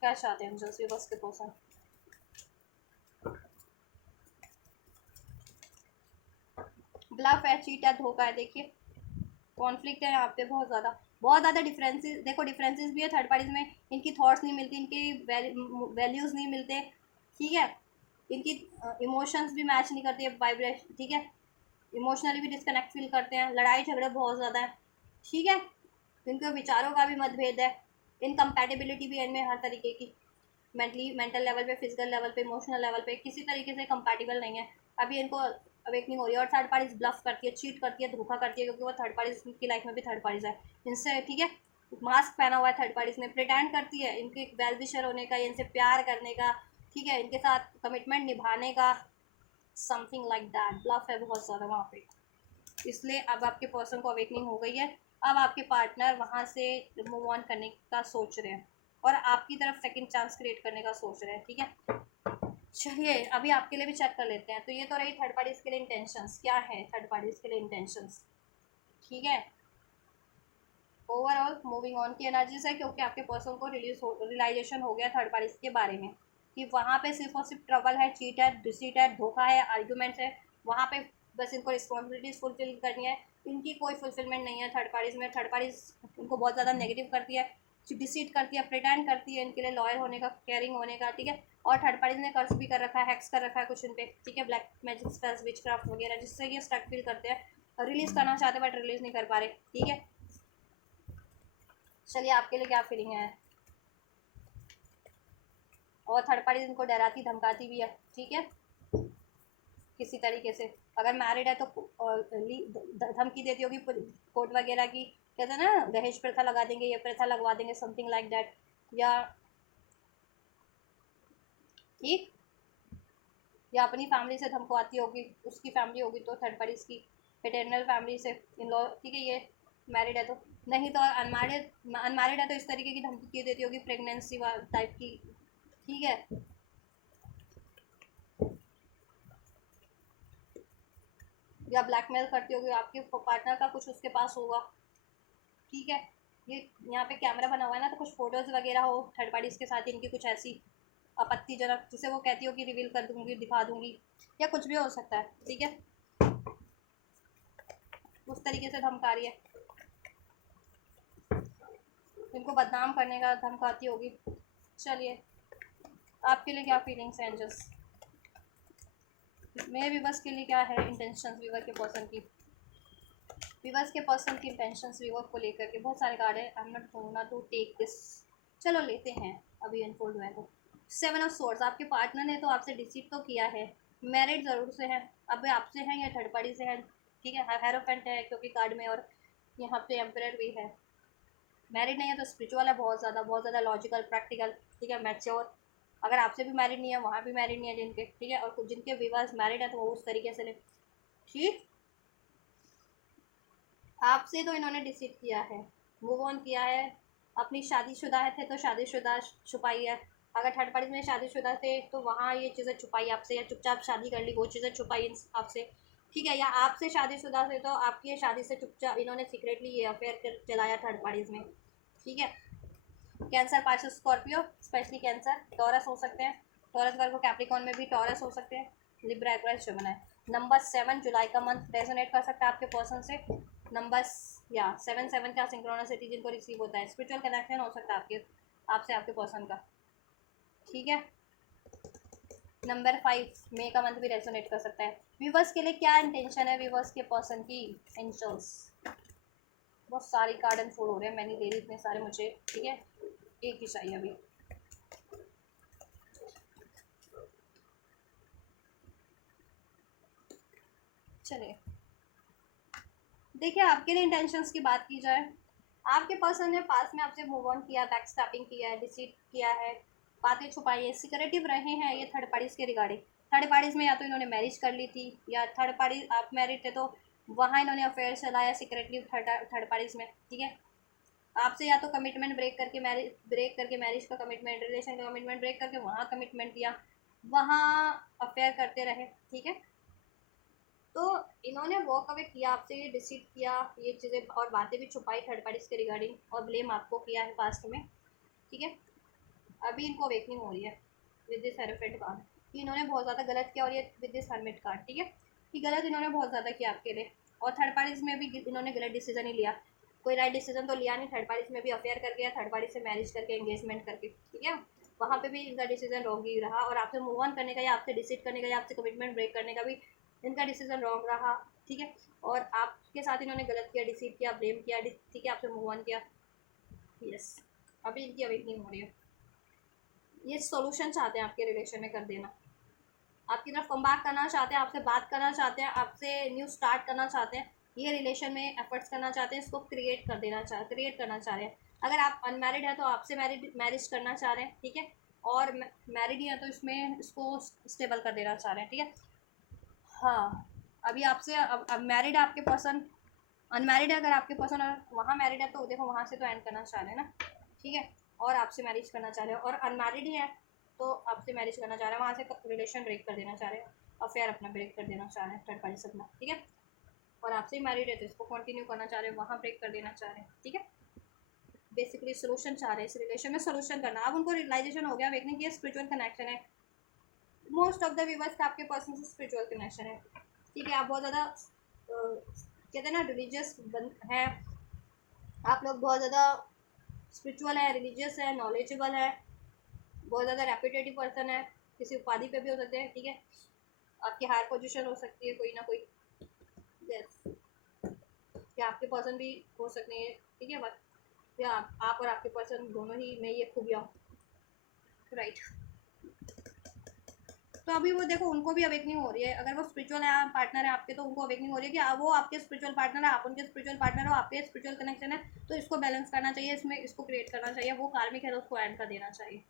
क्या चाहते हैं, जस्ट व्यूअर्स के पर्सन, ब्लफ है, चीट है, धोखा है। देखिए कॉन्फ्लिक्ट है यहाँ पे बहुत ज़्यादा डिफरेंसेस। देखो डिफरेंसेस भी है थर्ड पार्टीज में, इनकी थॉट्स नहीं मिलती, इनके वैल्यूज़ नहीं मिलते, ठीक है। इनकी इमोशंस भी मैच नहीं करती है, वाइब्रेशन, ठीक है। इमोशनली भी डिस्कनेक्ट फील करते हैं, लड़ाई झगड़े बहुत ज़्यादा है, ठीक है। इनके विचारों का भी मतभेद है, इनकम्पैटिबिलिटी भी है इनमें हर तरीके की, मेंटल लेवल पे, फिजिकल लेवल पे, इमोशनल लेवल पे किसी तरीके से कंपैटिबल नहीं है। अभी इनको अवेकनिंग हो रही है। और थर्ड पार्टीज ब्लफ करती है, चीट करती है, धोखा करती है, क्योंकि वो थर्ड पार्टीज की लाइफ में भी थर्ड पार्टीज है इनसे, ठीक है। मास्क पहना हुआ है थर्ड पार्टीज ने, प्रिटेंड करती है इनके वेल विशर होने का, इनसे प्यार करने का, ठीक है, इनके साथ कमिटमेंट निभाने का, समथिंग लाइक दैट। ब्लफ है बहुत ज़्यादा वहाँ पे, इसलिए अब आपके पर्सन को अवेकनिंग हो गई है। अब आपके पार्टनर वहाँ से मूव ऑन करने का सोच रहे हैं और आपकी तरफ सेकंड चांस क्रिएट करने का सोच रहे हैं, ठीक है। चलिए अभी आपके लिए भी चेक कर लेते हैं। तो ये तो रही थर्ड पार्टीज के लिए इंटेंशंस, क्या है थर्ड पार्टीज के लिए इंटेंशंस, ठीक है। ओवरऑल मूविंग ऑन की एनर्जीज है, क्योंकि आपके पर्सन को रियलाइजेशन हो गया थर्ड पार्टीज के बारे में कि वहाँ पे सिर्फ और सिर्फ ट्रबल है, चीट है, डिसीट है, धोखा है, आर्ग्यूमेंट्स है। वहाँ पे बस इनको रिस्पॉन्सिबिलिटीज फुलफिल करनी है, इनकी कोई फुलफिलमेंट नहीं है थर्ड पार्टीज में। थर्ड पार्टीज इनको बहुत ज़्यादा नेगेटिव करती है, डिसीट करती है, प्रिटेंड करती है इनके लिए लॉयल होने का, केयरिंग होने का, ठीक है। और थर्ड पार्टीज ने कर्ज भी कर रखा है, हैक्स कर रखा है कुछ इन पे, ठीक है, ब्लैक मैजिक स्पेल्स, विच क्राफ्ट वगैरह, जिससे ये स्टक फील करते हैं, रिलीज करना चाहते हैं बट रिलीज नहीं कर पा रहे, ठीक है। चलिए आपके लिए क्या फीलिंग है। और थर्ड पार्टी इनको डराती धमकाती भी है, ठीक है, किसी तरीके से। अगर मैरिड है तो धमकी देती होगी कोर्ट वगैरह की, कहते हैं ना दहेज प्रथा लगा देंगे, ये प्रथा लगवा देंगे, समथिंग लाइक दैट, या ठीक, या अपनी फैमिली से धमकवाती होगी, उसकी फैमिली होगी तो थर्ड पार्टी की पेटर्नल फैमिली से, इन लॉ, ठीक है। ये मैरिड है तो, नहीं तो अनमैरिड है तो इस तरीके की धमकी देती होगी, प्रेगनेंसी टाइप की, ठीक है। या ब्लैकमेल करती होगी, आपके पार्टनर का कुछ उसके पास होगा, ठीक है। ये यहाँ पे कैमरा बना हुआ है ना, तो कुछ फोटोज़ वगैरह हो थर्ड पार्टीज के साथ इनकी, कुछ ऐसी आपत्तिजनक, जिसे वो कहती हो कि रिवील कर दूंगी, दिखा दूंगी, या कुछ भी हो सकता है, ठीक है। उस तरीके से धमका रही है, इनको बदनाम करने का धमकाती होगी। चलिए आपके लिए क्या फीलिंग्स हैं एंजल्स, मेरे व्यूवर्स के लिए क्या है इंटेंशंस, व्यूवर के पर्सन की, व्यूवर्स के पर्सन की इंटेंशंस व्यूवर को लेकर के। बहुत सारे कार्ड है, I am not gonna to take this, चलो लेते हैं अभी अनफोल्ड हुआ है तो। 7 ऑफ सोर्ड्स, आपके पार्टनर ने तो आपसे डिसीव तो किया है, मैरिड ज़रूर से है, अब आपसे हैं या थर्ड पार्टी से हैं, ठीक है। हेरोफेंट है क्योंकि कार्ड में, और यहाँ पे एम्परर भी है। मैरिड नहीं है तो स्पिरिचुअल है बहुत ज़्यादा लॉजिकल, प्रैक्टिकल, ठीक है, मैच्योर। अगर आपसे भी मैरिड नहीं है, वहाँ भी मैरिड नहीं है जिनके, ठीक है। और कुछ जिनके विवाह मैरिड है तो वो उस तरीके से ले, ठीक। आपसे तो इन्होंने डिसीव किया है, मूव ऑन किया है। अपनी शादीशुदा है थे तो शादीशुदा छुपाई है, अगर थर्ड पार्टी में शादीशुदा थे तो वहाँ ये चीज़ें छुपाई आपसे, या चुपचाप शादी कर ली, वो चीज़ें छुपाई आपसे, ठीक है। या आपसे शादीशुदा थे तो आपकी शादी से चुपचाप इन्होंने सीक्रेटली ये अफेयर चलाया थर्ड पार्टीज में, ठीक है। Cancer, Pisces, Scorpio, specially cancer, taurus हो सकते हैं, टॉरस वर्गो, कैप्रिकॉन में भी टॉरस हो सकते हैं, लिब्रा, एक्वेरियस, जेमिनी। नंबर 7 जुलाई का मंथ रेजोनेट कर सकता है आपके पर्सन से। नंबर या 7 का सिंक्रोनिसिटी जिनको रिसीव होता है, स्पिरिचुअल कनेक्शन हो सकता है आपके आपसे आपके पर्सन का, ठीक है। नंबर 5 मई का मंथ भी रेजोनेट कर सकता है। व्यूवर्स के लिए क्या इंटेंशन है व्यूवर्स के पर्सन की, एंजल्स। बहुत सारी कार्ड अनफोल्ड हो रहे हैं, मैंने ले ली इतने सारे मुझे, ठीक है, एक ही चाहिए अभी। चलिए देखिए आपके लिए इंटेंशंस की बात की जाए, आपके पर्सन ने पास में आपसे मूव ऑन किया, बैक स्टैपिंग किया है, डिसीट किया है, बातें छुपाई है, सिक्रेटिव रहे हैं ये थर्ड पार्टीज के रिगार्डिंग। थर्ड पार्टीज में या तो इन्होंने मैरिज कर ली थी, या थर्ड पार्टी आप मैरिड थे तो वहाँ इन्होंने अफेयर चलाया सिक्रेटली थर्ड पार्टीज में, ठीक है। आपसे या तो कमिटमेंट ब्रेक करके मैरिज का कमिटमेंट, रिलेशन का कमिटमेंट ब्रेक करके वहाँ कमिटमेंट दिया, वहाँ अफेयर करते रहे, ठीक है। तो इन्होंने वॉक अवे किया आपसे, ये डिसीट किया, ये चीज़ें और बातें भी छुपाई थर्ड पार्टीज के रिगार्डिंग, और ब्लेम आपको किया है पास्ट में, ठीक है। अभी इनको अवेकनिंग हो रही है विद दिस हेरोफेंट कार्ड, इन्होंने बहुत ज़्यादा गलत किया, और ये विद दिस हर्मिट कार्ड, ठीक है। कि गलत इन्होंने बहुत ज़्यादा किया आपके लिए। और थर्ड पार्टीज में भी इन्होंने गलत डिसीजन ही लिया, कोई राइट डिसीजन तो लिया नहीं। थर्ड पार्टीज में भी अफेयर करके या थर्ड पार्टी से मैरिज करके एंगेजमेंट करके, ठीक है, वहाँ पे भी इनका डिसीजन रॉन्ग ही रहा। और आपसे मूव ऑन करने का या आपसे डिसीड करने का या आपसे कमिटमेंट ब्रेक करने का भी इनका डिसीजन रॉन्ग रहा, ठीक है। और आपके साथ इन्होंने गलत किया, डिसीड किया, ब्लेम किया, ठीक है, आपसे मूव ऑन किया। यस, अभी इनकी अवेकनिंग हो रही है। ये सॉल्यूशन चाहते हैं आपके रिलेशन में कर देना, आपकी तरफ कम बैक करना चाहते हैं, आपसे बात करना चाहते हैं, आपसे न्यू स्टार्ट करना चाहते हैं, ये रिलेशन में एफर्ट्स करना चाहते हैं, इसको क्रिएट करना चाह रहे हैं। अगर आप अनमैरिड हैं तो आपसे मैरिज करना चाह रहे हैं, ठीक है। और मैरिड हैं तो इसमें इसको स्टेबल कर देना चाह रहे हैं, ठीक है। हाँ, अभी आपसे अब मैरिड है आपके पर्सन, अनमैरिड है अगर आपके पर्सन, और वहाँ मैरिड है तो देखो वहाँ से तो एंड करना चाह रहे हैं ना, ठीक है। और आपसे मैरिज करना चाह रहे हैं, और अनमैरिड ही है तो आपसे मैरिज करना चाह रहे हैं, वहाँ से रिलेशन ब्रेक कर देना चाह रहे हैं, अफेयर अपना ब्रेक कर देना चाह रहे हैं, थर्ड पार्टी से अपना, ठीक है। और आपसे ही मैरिड है तो इसको कंटिन्यू करना चाह रहे हैं, वहाँ ब्रेक कर देना चाह रहे हैं, ठीक है। बेसिकली सोल्यूशन चाह रहे हैं, इस रिलेशन में सोल्यूशन करना। अब उनको रियलाइजेशन हो गया, देखने की स्पिरिचुअल कनेक्शन है, मोस्ट ऑफ द व्यूवर्स का आपके पर्सन से स्पिरिचुअल कनेक्शन है, ठीक है। आप बहुत ज़्यादा कहते हैं ना रिलीजियस है, आप लोग बहुत ज़्यादा स्पिरिचुअल है, रिलीजियस है, नॉलेजेबल है, बहुत ज़्यादा रेपुटेटिव पर्सन है, किसी उपाधि पे भी हो सकते हैं, ठीक है। आपकी हायर पोजीशन हो सकती है कोई ना कोई, यस, या आपके पर्सन भी हो सकते हैं, ठीक है। बस या आप और आपके पर्सन दोनों ही में ये खूबियाँ, राइट। तो अभी वो देखो उनको भी अवेकनिंग हो रही है, अगर वो स्पिरिचुअल है पार्टनर है आपके तो उनको अवेकनिंग हो रही है कि वो आपके स्पिरिचुअल पार्टनर है, आप उनके स्पिरिचुअल पार्टनर हो, आपके स्पिरिचुअल कनेक्शन है, तो इसको बैलेंस करना चाहिए, इसमें इसको क्रिएट करना चाहिए, वो कार्मिक है तो उसको एंड कर देना चाहिए,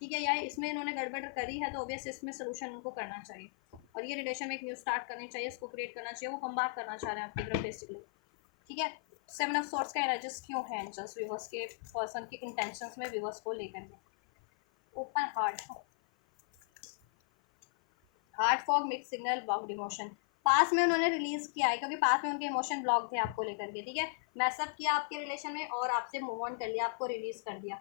ठीक है। या इसमें इन्होंने गड़बड़ करी है तो ऑब्वियस इसमें सोल्यूशन उनको करना चाहिए, और ये रिलेशन में एक न्यू स्टार्ट करनी चाहिए, इसको क्रिएट करना चाहिए, वो कम बैक करना चाह रहे हैं आपकी तरफ बेसिकली, ठीक है। 7 ऑफ सॉर्ड्स का एनर्जीज क्यों है एंजल्स व्यूवर्स के पर्सन के इंटेंशंस में व्यूवर्स को लेकर के? Open heart fog, mix signal, blocked emotion. पास में उन्होंने रिलीज किया है क्योंकि पास में उनके इमोशन ब्लॉक थे आपको लेकर के, ठीक है। मैसअप किया आपके रिलेशन में और आपसे मूव ऑन कर लिया, आपको रिलीज कर दिया,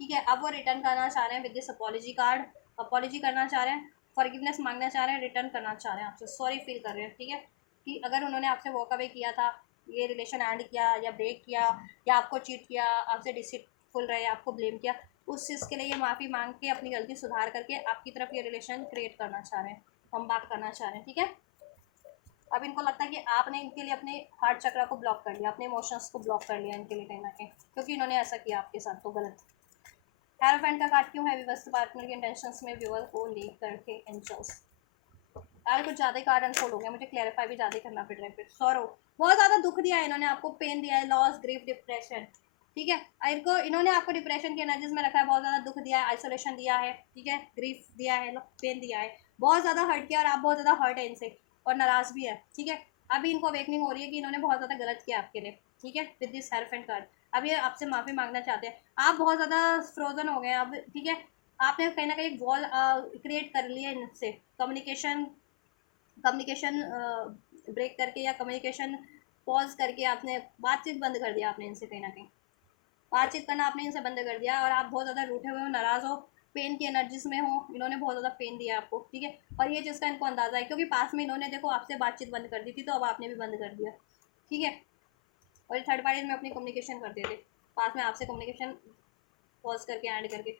ठीक है। अब वो रिटर्न करना चाह रहे हैं with this apology card, apology करना चाह रहे हैं, फॉरगिवनेस मांगना चाह रहे हैं, रिटर्न करना चाह रहे हैं आपसे, सॉरी फील कर रहे हैं, ठीक है। कि अगर उन्होंने आपसे वॉक अवे किया था, ये रिलेशन एंड किया या ब्रेक किया या आपको चीट किया, आपसे डिसीटफुल रहे, आपको ब्लेम किया, उस चीज़ के लिए ये माफ़ी मांग के अपनी गलती सुधार करके आपकी तरफ ये रिलेशन क्रिएट करना चाह रहे हैं, कम बैक करना चाह रहे हैं, ठीक है। अब इनको लगता है कि आपने इनके लिए अपने हार्ट चक्र को ब्लॉक कर लिया, अपने इमोशंस को ब्लॉक कर लिया इनके लिए कहीं ना कहीं, क्योंकि इन्होंने ऐसा किया आपके साथ, तो गलत। हेरोफेंट का कार्ड क्यों है व्यूअर्स पार्टनर के इंटेंशंस में व्यूअर को लेकर के एंजल्स? यार कुछ ज़्यादा ही कार्ड अनफोल्ड हो गया, मुझे क्लैरिफाई भी ज़्यादा करना पड़ रहा है फिर। सॉरो, बहुत ज़्यादा दुख दिया है इन्होंने आपको, पेन दिया है, लॉस, ग्रीफ, डिप्रेशन, ठीक है। इनको इन्होंने आपको डिप्रेशन की एनर्जीज में रखा है, बहुत ज़्यादा दुख दिया है, आइसोलेशन दिया है, ठीक है, ग्रीफ दिया है, पेन दिया है, बहुत ज़्यादा हर्ट किया और आप बहुत ज़्यादा हर्ट है इनसे और नाराज़ भी है, ठीक है। अभी इनको अवेकनिंग हो रही है कि इन्होंने बहुत ज़्यादा गलत किया आपके लिए, ठीक है, विद दिस हेरोफेंट कार्ड। अब ये आपसे माफ़ी मांगना चाहते हैं, आप बहुत ज़्यादा फ्रोजन हो गए अब, ठीक है। आपने कहीं ना कहीं वॉल क्रिएट कर ली है इनसे, कम्युनिकेशन ब्रेक करके या कम्युनिकेशन पॉज करके आपने बातचीत बंद कर दिया, आपने इनसे कहीं ना कहीं बातचीत करना आपने इनसे बंद कर दिया, और आप बहुत ज़्यादा रूठे हुए हो, नाराज़ हो, पेन की एनर्जीज में हो, इन्होंने बहुत ज़्यादा पेन दिया आपको, ठीक है। और ये चीज़ का इनको अंदाज़ा है क्योंकि पास में इन्होंने देखो आपसे बातचीत बंद कर दी थी, तो अब आपने भी बंद कर दिया, ठीक है। और थर्ड पार्टीज में अपनी कम्युनिकेशन करते थे, पास में आपसे कम्युनिकेशन पॉज करके एंड करके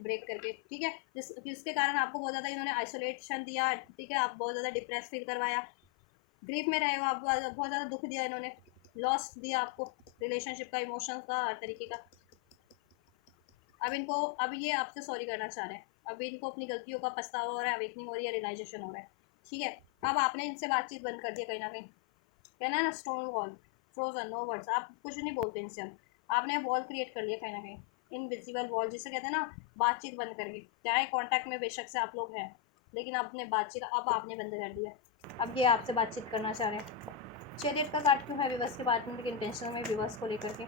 ब्रेक करके, ठीक है। जिसके कारण आपको बहुत ज़्यादा इन्होंने आइसोलेशन दिया, ठीक है, आप बहुत ज़्यादा डिप्रेस फील करवाया, ग्रीफ में रहे हो आप, बहुत ज़्यादा दुख दिया इन्होंने, लॉस दिया आपको रिलेशनशिप का, इमोशंस का, हर तरीके का। अब ये आपसे सॉरी करना चाह रहे हैं, अब इनको अपनी गलतियों का पछतावा हो रहा है, अवेकनिंग हो रही है, रियलाइजेशन हो रहा है, ठीक है। अब आपने इनसे बातचीत बंद कर दिया कहीं ना कहीं, कहना है ना stone wall, frozen, no words, आप कुछ नहीं बोलते इनसे, अब आपने वॉल क्रिएट कर लिया कहीं ना कहीं, इनविजिबल वॉल जिसे कहते हैं ना, बातचीत बंद करके, चाहे कॉन्टैक्ट में बेशक से आप लोग हैं, लेकिन आपने बातचीत अब आपने बंद कर दिया, अब ये आपसे बातचीत करना चाह रहे हैं। चैरियट का कार्ड क्यों है विवर्स के पार्टनर के इंटेंशन में विवर्स को लेकर के?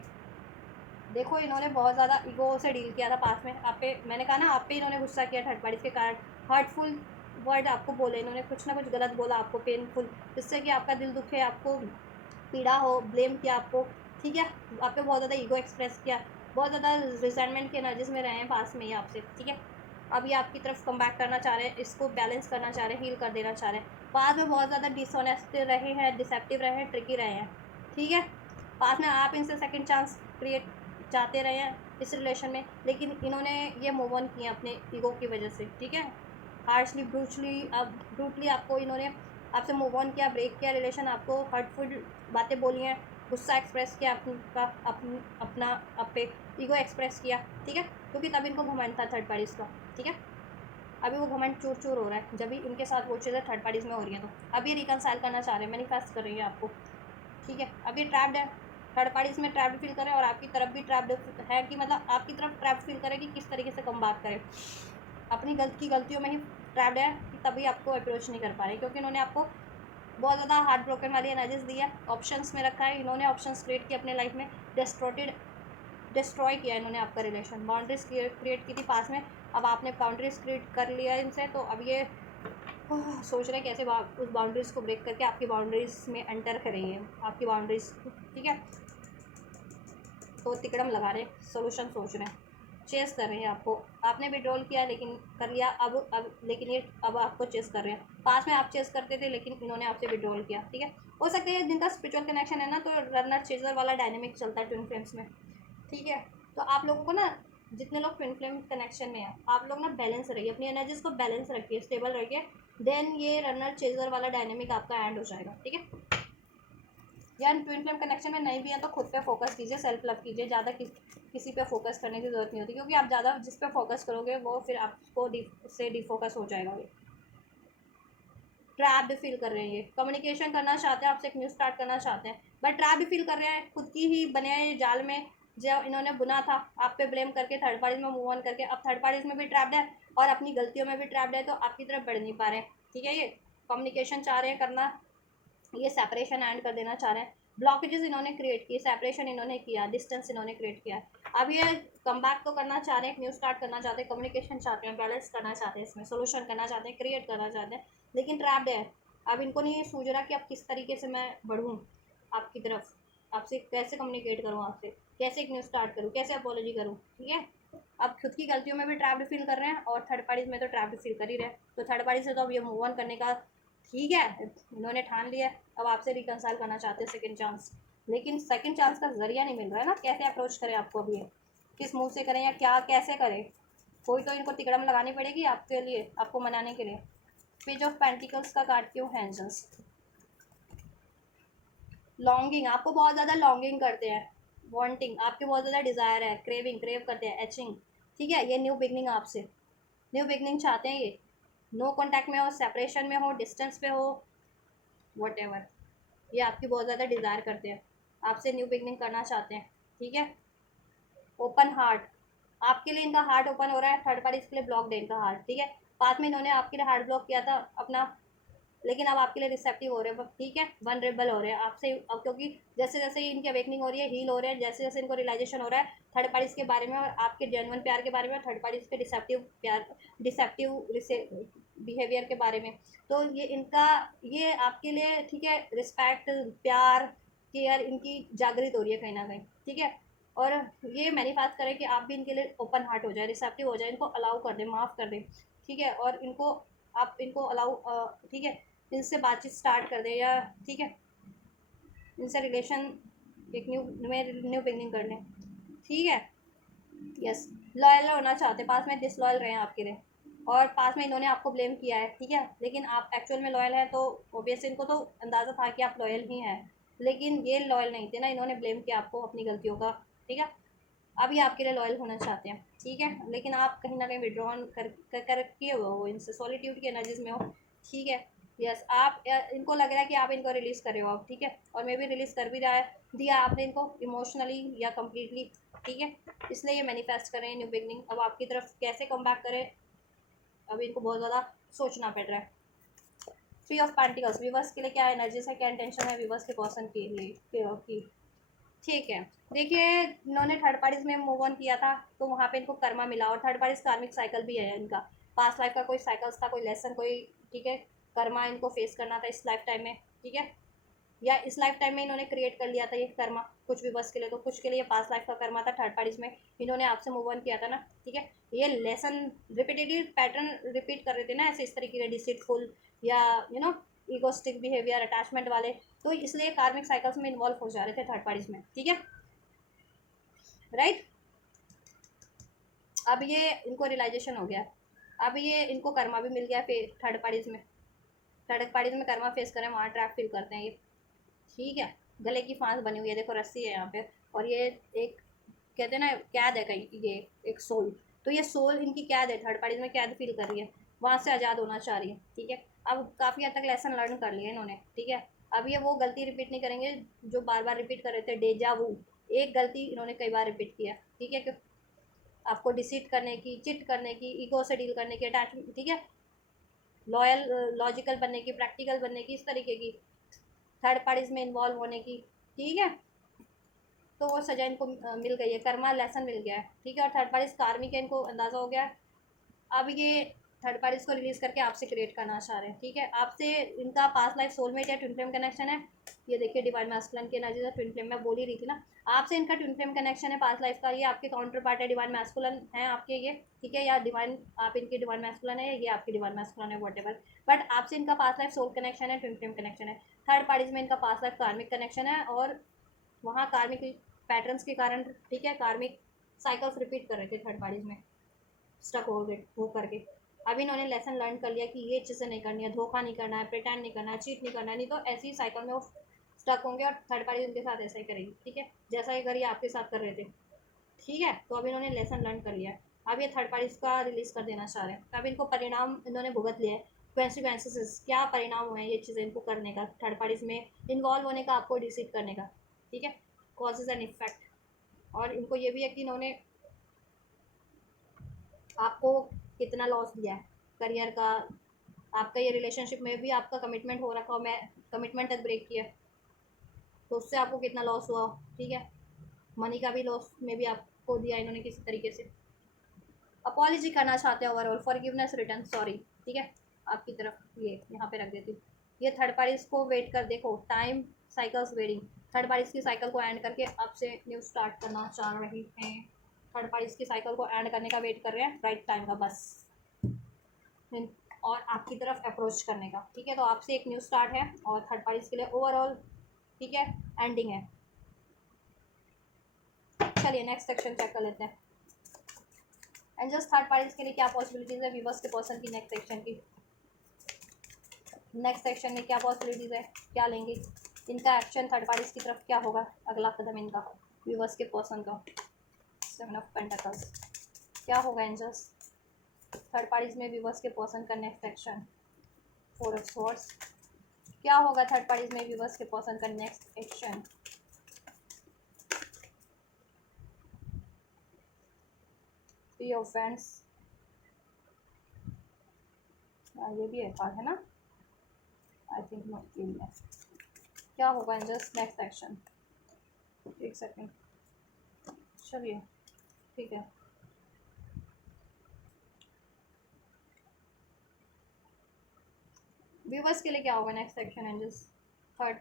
देखो इन्होंने बहुत ज़्यादा ईगो से डील किया था पास में, आप पे, मैंने कहा ना आप पे इन्होंने गुस्सा किया थर्ड पार्टी के कारण, हर्टफुल वर्ड आपको बोले इन्होंने, कुछ ना कुछ गलत बोला आपको, पेनफुल, जिससे कि आपका दिल दुखे, आपको पीड़ा हो, ब्लेम किया आपको, ठीक है। आप पे बहुत ज़्यादा ईगो एक्सप्रेस किया, बहुत ज़्यादा रिजेंटमेंट की एनर्जीज में रहे हैं पास में ही आपसे, ठीक है। अब ये आपकी तरफ कम बैक करना चाह रहे हैं, इसको बैलेंस करना चाह रहे हैं, हील कर देना चाह रहे हैं। पास में बहुत ज़्यादा डिसऑनेस्ट रहे हैं, डिसेप्टिव रहे हैं, ट्रिकी रहे हैं, ठीक है। पास में आप इनसे सेकंड चांस क्रिएट चाहते रहे हैं इस रिलेशन में, लेकिन इन्होंने ये मूव ऑन किया अपने ईगो की वजह से, ठीक है। हार्शली ब्रूटली आपको इन्होंने आपसे मूव ऑन किया, ब्रेक किया रिलेशन, आपको हर्टफुल बातें बोली हैं, गुस्सा एक्सप्रेस किया अपना आप पे ईगो एक्सप्रेस किया, ठीक है, क्योंकि तब इनको घमंड था थर्ड पार्टीज़ का, ठीक है। अभी वो घमंड चूर चूर हो रहा है जब भी इनके साथ वो चीज़ें थर्ड पार्टीज़ में हो रही है। तो अब ये रिकनसाइल करना चाह रहे हैं, मैनिफेस्ट कर रही है आपको, ठीक है। अब ये ट्रैप्ड है, थर्ड पार्टीज़ में ट्रैप्ड फील करे और आपकी तरफ भी ट्रैप्ड है, कि मतलब आपकी तरफ ट्रैप्ड फील करे कि किस तरीके से कम बात करे, अपनी गलतियों में ही ट्रैप्ड है कि तभी आपको अप्रोच नहीं कर पा रहे, क्योंकि इन्होंने आपको बहुत ज़्यादा हार्ट ब्रोकन वाली एनर्जीज दी है, ऑप्शंस में रखा है, इन्होंने ऑप्शंस क्रिएट किए अपने लाइफ में, डिस्ट्रॉय किया इन्होंने आपका रिलेशन, बाउंड्रीज क्रिएट की थी पास में, अब आपने बाउंड्रीज क्रिएट कर लिया इनसे, तो अब ये सोच रहे हैं कैसे उस बाउंड्रीज़ को ब्रेक करके आपकी बाउंड्रीज़ में एंटर करेंगे, आपकी बाउंड्रीज़, ठीक है। तो तिकड़म लगा रहे, सोल्यूशन सोच रहे हैं, चेस कर रहे हैं आपको, आपने विड्रॉल किया लेकिन कर लिया, अब लेकिन ये अब आपको चेस कर रहे हैं। पास में आप चेस करते थे लेकिन इन्होंने आपसे विड्रॉल किया, ठीक है। हो सकता है जिनका स्पिरिचुअल कनेक्शन है ना, तो रनर चेजर वाला डायनेमिक चलता है ट्विन फ्लेम्स में, ठीक है। तो आप लोगों को ना, जितने लोग ट्विन फ्लेम कनेक्शन में हैं, आप लोग ना बैलेंस रहिए, अपनी एनर्जीज को बैलेंस रखिए, स्टेबल रखिए, देन ये रनर चेजर वाला डायनेमिक आपका एंड हो जाएगा, ठीक है। या ट्विन फ्लेम कनेक्शन में नहीं भी है तो खुद पे फोकस कीजिए, सेल्फ लव कीजिए, ज़्यादा किसी पे फोकस करने की ज़रूरत नहीं होती, क्योंकि आप ज़्यादा जिस पे फोकस करोगे वो फिर आपको से डिफोकस हो जाएगा। ये ट्रैप्ड फील कर रहे हैं, ये कम्युनिकेशन करना चाहते हैं आपसे, एक न्यू स्टार्ट करना चाहते हैं, बट ट्रैप्ड फील कर रहे हैं, खुद की ही बने जाल में जो इन्होंने बुना था, आप पे ब्लेम करके थर्ड पार्टीज में मूव ऑन करके, अब थर्ड पार्टीज में भी ट्रैप्ड है और अपनी गलतियों में भी ट्रैप्ड है, तो आपकी तरफ बढ़ नहीं पा रहे हैं, ठीक है। ये कम्युनिकेशन चाह रहे हैं करना, ये सेपरेशन एंड कर देना चाह रहे हैं, ब्लॉकेजेस इन्होंने क्रिएट किए, सेपरेशन इन्होंने किया, डिस्टेंस इन्होंने क्रिएट किया। अब ये कम बैक तो करना चाह रहे हैं, न्यू स्टार्ट करना चाहते हैं, कम्युनिकेशन चाहते हैं, बैलेंस करना चाहते हैं, इसमें सोल्यूशन करना चाहते हैं, क्रिएट करना चाहते हैं, लेकिन ट्रैप्ड है। अब इनको नहीं सूझ रहा कि अब किस तरीके से मैं बढ़ूँ आपकी तरफ, आपसे कैसे कम्युनिकेट करूँ, आपसे कैसे एक न्यू स्टार्ट करूँ, कैसे अपॉलॉजी करूँ, ठीक है। अब खुद की गलतियों में भी ट्रैप्ड फील कर रहे हैं और थर्ड पार्टीज में तो ट्रैप्ड फील कर ही रहे हैं, तो थर्ड पार्टी से तो अब ये मूव ऑन करने का, ठीक है, इन्होंने ठान लिया, अब आपसे रिकनसाइल करना चाहते हैं सेकंड चांस, लेकिन सेकंड चांस का जरिया नहीं मिल रहा है ना, कैसे अप्रोच करें आपको, अब ये किस मुंह से करें या क्या कैसे करें, कोई तो इनको तिकड़म लगानी पड़ेगी आपके लिए, आपको मनाने के लिए। पेज ऑफ पेंटिकल्स का कार्ड क्यों है एंजल्स? लॉन्गिंग, आपको बहुत ज़्यादा लॉन्गिंग करते हैं, वांटिंग, आपके बहुत ज़्यादा डिज़ायर है, क्रेव करते हैं, एचिंग, ठीक है। ये न्यू बिगनिंग, आपसे न्यू बिगनिंग चाहते हैं, ये नो कॉन्टैक्ट में हो, सेपरेशन में हो, डिस्टेंस पे हो, वट एवर, ये आपकी बहुत ज़्यादा डिज़ायर करते हैं, आपसे न्यू बिगनिंग करना चाहते हैं, ठीक है। ओपन हार्ट, आपके लिए इनका हार्ट ओपन हो रहा है, थर्ड पार्टी के लिए ब्लॉक है इनका हार्ट, ठीक है। बाद में इन्होंने आपके लिए हार्ट ब्लॉक किया था अपना, लेकिन अब आपके लिए रिसेप्टिव हो रहे हैं, ठीक है, वनरेबल हो रहे हैं आपसे, अब क्योंकि जैसे जैसे ही इनकी अवेकनिंग हो रही है, हील हो रहे हैं, जैसे जैसे इनको रियलाइजेशन हो रहा है थर्ड पार्टीज के बारे में और आपके जेन्युइन प्यार के बारे में, थर्ड पार्टीज के डिसेप्टिव बिहेवियर के बारे में, तो ये इनका, ये आपके लिए, ठीक है, रिस्पेक्ट, प्यार, केयर इनकी जागृत हो रही है कहीं ना कहीं, ठीक है। और ये मैनिफेस्ट करें कि आप भी इनके लिए ओपन हार्ट हो जाए, रिसेप्टिव हो जाए, इनको अलाउ कर दें, माफ़ कर दें, ठीक है, और इनको आप इनको अलाउ, ठीक है, इनसे बातचीत स्टार्ट कर दें, या ठीक है इनसे रिलेशन एक न्यू बिगनिंग कर लें, ठीक है। यस, लॉयल होना चाहते, पास में डिसलॉयल रहे हैं आपके लिए, और पास में इन्होंने आपको ब्लेम किया है, ठीक है, लेकिन आप एक्चुअल में लॉयल हैं, तो ऑब्वियसली इनको तो अंदाज़ा था कि आप लॉयल ही हैं, लेकिन ये लॉयल नहीं थे ना, इन्होंने ब्लेम किया आपको अपनी गलतियों का, ठीक है। अब ये आपके लिए लॉयल होना चाहते हैं, ठीक है, लेकिन आप कहीं ना कहीं विड्रॉन कर किए हो, इनसे सॉलिट्यूड की एनर्जीज में हो, ठीक है। यस, आप इनको लग रहा है कि आप इनको रिलीज़ कर रहे हो अब, ठीक है, और मे भी रिलीज़ कर भी रहा है, दिया आपने इनको इमोशनली या कम्प्लीटली, ठीक है, इसलिए ये मैनिफेस्ट करें न्यू बिगनिंग। अब आपकी तरफ कैसे कम बैक करें, अब इनको बहुत ज़्यादा सोचना पड़ रहा है। थ्री ऑफ पेंटिकल्स, विवर्स के लिए क्या एनर्जीज है, क्या इंटेंशन है विवर्स के पर्सन के लिए, ठीक है। देखिए, इन्होंने थर्ड पार्टीज में मूव ऑन किया था तो वहाँ पे इनको कर्मा मिला, और थर्ड पार्टीज कार्मिक साइकिल भी है इनका, पास्ट लाइफ का कोई साइकिल्स था, कोई लेसन, कोई, ठीक है, कर्मा इनको फेस करना था इस लाइफ टाइम में, ठीक है। या इस लाइफ टाइम में इन्होंने क्रिएट कर लिया था ये कर्मा कुछ भी बस के लिए, तो कुछ के लिए पास लाइफ का कर्मा था, थर्ड पार्टीज में इन्होंने आपसे मूव ऑन किया था ना, ठीक है। ये लेसन रिपीटेटिव पैटर्न रिपीट कर रहे थे ना ऐसे, इस तरीके के डिसीटफुल या ईगोस्टिक बिहेवियर, अटैचमेंट वाले, तो इसलिए कार्मिक साइकिल्स में इन्वॉल्व हो जा रहे थे थर्ड पार्टीज में, ठीक है, राइट। अब ये इनको रियलाइजेशन हो गया, अब ये इनको कर्मा भी मिल गया फिर थर्ड पार्टीज में, थर्ड पार्टीज में कर्मा फेस करें, वहाँ ट्रैप फील करते हैं ये, ठीक है। गले की फांस बनी हुई है, देखो रस्सी है यहाँ पे, और ये एक कहते हैं ना कैद है कहीं, ये एक सोल, तो ये सोल इनकी कैद है, थर्ड पार्टीज में कैद फील कर रही है, वहाँ से आज़ाद होना चाह रही है, ठीक है। अब काफ़ी हद तक लेसन लर्न कर लिया इन्होंने, ठीक है। अब ये वो गलती रिपीट नहीं करेंगे जो बार बार रिपीट कर रहे थे, डेजा वू, एक गलती इन्होंने कई बार रिपीट किया, ठीक है, क्यों आपको डिसीट करने की, चिट करने की, ईगो से डील करने की, अटैचमेंट, ठीक है, लॉयल लॉजिकल बनने की, प्रैक्टिकल बनने की, इस तरीके की, थर्ड पार्टीज में इन्वॉल्व होने की, ठीक है। तो वो सजा इनको मिल गई है, कर्मा लेसन मिल गया है, ठीक है। और थर्ड पार्टीज कार्मिक है, इनको अंदाज़ा हो गया है। अब ये थर्ड पार्टीज को रिलीज करके आपसे क्रिएट करना चाह रहे हैं, ठीक है। आपसे इनका पास्ट लाइफ सोलमेट है, ट्विन फ्लेम कनेक्शन है, ये देखिए डिवाइन मैस्कुलिन की एनर्जी, ट्विन फ्लेम में बोल ही रही थी ना, आपसे इनका ट्विन फ्लेम कनेक्शन है पास्ट लाइफ का, ये आपके काउंटर पार्ट है, डिवाइन मैस्कुलिन है आपके ये, ठीक है, या डिवाइन आप इनके डिवाइन मैस्कुलिन है, ये आपकी डिवाइन मैस्कुलिन है, वॉटेवर, बट आपसे इनका पास्ट लाइफ सोल कनेक्शन है, ट्विन फ्लेम कनेक्शन है। थर्ड पार्टीज में इनका पास्ट लाइफ कार्मिक कनेक्शन है, और वहाँ कार्मिक पैटर्न्स के कारण, ठीक है, कार्मिक साइकिल्स रिपीट कर रहे थे थर्ड पार्टीज में, स्टक हो गए वो करके। अब इन्होंने लेसन लर्न कर लिया कि ये चीज़ें नहीं करनी है, धोखा नहीं करना है, प्रिटेंड नहीं करना है, चीट नहीं करना है, नहीं तो ऐसी साइकिल में वो स्टक होंगे और थर्ड पार्टी उनके साथ ऐसा ही करेगी, ठीक है, जैसा ये करिए आपके साथ कर रहे थे, ठीक है। तो अब इन्होंने लेसन लर्न कर लिया है, अब ये थर्ड पार्टीज का रिलीज कर देना चाह रहे हैं, अब इनको परिणाम इन्होंने भुगत लिया है, कॉन्सिक्वेंसेस क्या परिणाम हुए हैं ये चीज़ें इनको करने का, थर्ड पार्टीज में इन्वॉल्व होने का, आपको डिसीट करने का, ठीक है, कॉजेज एंड इफेक्ट। और इनको ये भी है कि इन्होंने आपको कितना लॉस दिया है करियर का, आपका ये रिलेशनशिप में भी आपका कमिटमेंट हो रखा हो, मैं कमिटमेंट तक ब्रेक किया, तो उससे आपको कितना लॉस हुआ, ठीक है, मनी का भी लॉस में भी आपको दिया इन्होंने किसी तरीके से। अपॉलॉजी करना चाहते हैं ओवरऑल, फॉरगिवनेस, रिटर्न, सॉरी, ठीक है, आपकी तरफ ये यहाँ पे रख देती हूँ। ये थर्ड पार्टीज को वेट कर, देखो time cycles waiting, third parties की साइकिल को एंड करके आपसे न्यू स्टार्ट करना चाह रही हैं, थर्ड पार्टीज की साइकिल को एंड करने का वेट कर रहे हैं, राइट टाइम का बस, और आपकी तरफ अप्रोच करने का, ठीक है। तो आपसे एक न्यू स्टार्ट है, और थर्ड पार्टीज के लिए ओवरऑल, ठीक है, एंडिंग है। चलिए नेक्स्ट सेक्शन चेक कर लेते हैं, एंड जस्ट थर्ड पार्टीज के लिए क्या पॉसिबिलिटीज़ है, व्यूवर्स के पर्सन की नेक्स्ट सेक्शन की, नेक्स्ट सेक्शन में क्या पॉसिबिलिटीज़ है, क्या लेंगे, इनका एक्शन थर्ड पार्टीज की तरफ क्या होगा, अगला कदम इनका व्यूवर्स के पर्सन का, 7 ऑफ पेंटिकल्स, क्या होगा एंजल्स थर्ड पार्टीज में व्यूवर्स के पर्सन का नेक्स्ट एक्शन, 4 ऑफ स्वॉर्ड्स, क्या होगा थर्ड पार्टीज में व्यूवर्स के पर्सन का next action, three of fans, ये भी है कार्ड है ना, आई थिंक नो, ये भी है, क्या होगा एंजल्स नेक्स्ट एक्शन, एक सेकेंड, चलिए ठीक है। व्यूवर्स के लिए क्या होगा next section angels, third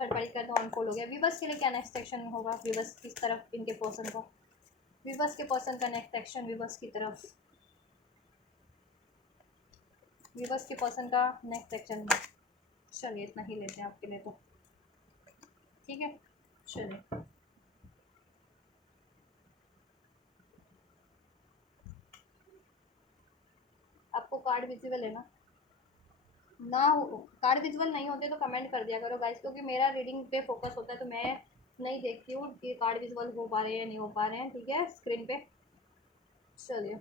third party का तो अनफोल्ड हो गया, व्यूवर्स के लिए क्या नेक्स्ट सेक्शन होगा, व्यूवर्स किस तरफ इनके पर्सन को, व्यूवर्स के पर्सन का नेक्स्ट एक्शन व्यूवर्स की तरफ, व्यूवर्स के पर्सन का नेक्स्ट सेक्शन, चलिए इतना ही लेते हैं आपके लिए तो, ठीक है, चलिए आपको कार्ड विजिबल है ना, ना कार्ड विजुअल नहीं होते तो कमेंट कर दिया करो गाइस, क्योंकि मेरा रीडिंग पे फोकस होता है, तो मैं नहीं देखती हूँ कि कार्ड विजुअल हो पा रहे हैं नहीं हो पा रहे हैं, ठीक है, स्क्रीन पे। चलिए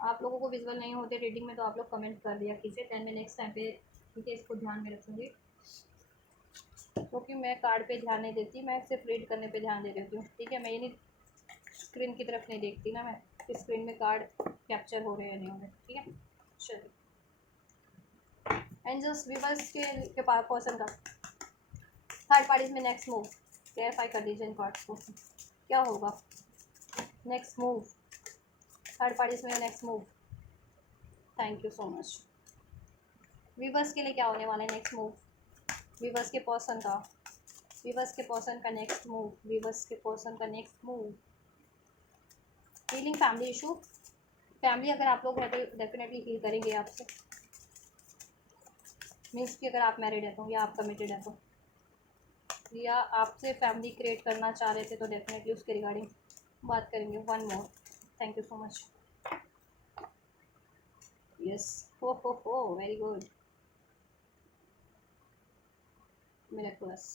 आप लोगों को विजुअल नहीं होते रीडिंग में तो आप लोग कमेंट कर दिया कीजिए, दैन मैं नेक्स्ट टाइम पे, ठीक है, इसको ध्यान में रखूँगी, क्योंकि मैं कार्ड पे ध्यान नहीं देती, मैं सिर्फ रीड करने पे ध्यान दे देती हूँ, ठीक है, मैं ये नहीं स्क्रीन की तरफ नहीं देखती ना मैं, कि स्क्रीन में कार्ड कैप्चर हो रहे हैं नहीं हो रहे, ठीक है। चलिए एंजल्स व्यूवर्स के पास पर्सन का थर्ड पार्टीज में नेक्स्ट मूव क्लैरिफाई कर दीजिए इन कार्ड्स को, क्या होगा नेक्स्ट मूव थर्ड पार्टीज में next move, thank you so much. Viewers के लिए क्या होने वाला है नेक्स्ट मूव, वीवर्स के पर्सन का, वीवर्स के पर्सन का नेक्स्ट मूव, वीवर्स के पर्सन का next move. Healing family issue, family अगर आप लोग हैं तो डेफिनेटली हील करेंगे आपसे। मीन्स कि अगर आप मैरिड है तो, या आप कमिटेड है तो, या आपसे फैमिली क्रिएट करना चाह रहे थे तो डेफिनेटली उसके रिगार्डिंग बात करेंगे। One more, thank you so much. Yes, हो वेरी गुड, मिरेकुलस।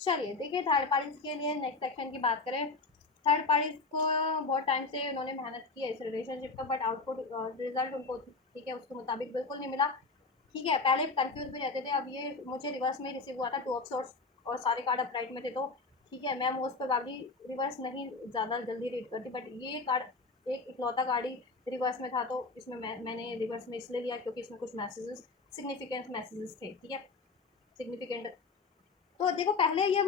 चलिए देखिए, थर्ड पार्टीज के लिए नेक्स्ट सेक्शन की बात करें। थर्ड पार्टीज को बहुत टाइम से उन्होंने मेहनत की है इस रिलेशनशिप का, बट आउटपुट रिजल्ट उनको ठीक है उसके मुताबिक बिल्कुल नहीं मिला। ठीक है, पहले कंफ्यूज भी रहते थे, अब ये मुझे रिवर्स में रिसीव हुआ था 2 ऑफ सोर्स और सारे कार्ड अपराइट में थे, तो ठीक है मैं मोस्ट प्रोबेबली रिवर्स नहीं ज़्यादा जल्दी रीड करती, बट ये कार्ड एक इकलौता कार्ड ही रिवर्स में था, तो इसमें मैंने रिवर्स में इसलिए लिया क्योंकि इसमें कुछ मैसेजेस, सिग्निफिकेंट मैसेजेस थे। ठीक है, सिग्निफिकेंट। तो देखो पहले ये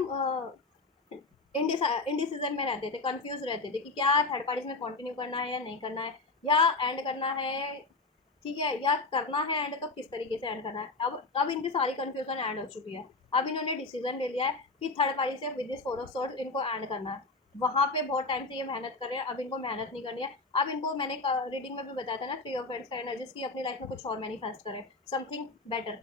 इंडिसीजन में रहते थे, कंफ्यूज रहते थे कि क्या थर्ड पार्टीज में कंटिन्यू करना है या नहीं करना है, या एंड करना है, ठीक है, या करना है एंड तो किस तरीके से एंड करना है। अब इनकी सारी कंफ्यूजन एंड हो चुकी है। अब इन्होंने डिसीजन ले लिया है कि थर्ड पार्टी से विद दिस 4 ऑफ सोर्ड्स इनको एंड करना है। वहाँ पे बहुत टाइम से ये मेहनत कर रहे हैं, अब इनको मेहनत नहीं करनी है। अब इनको मैंने रीडिंग में भी बताया था ना, 3 ऑफ वांड्स का एनर्जीज की अपनी लाइफ में कुछ और मैनिफेस्ट करें, समथिंग बेटर।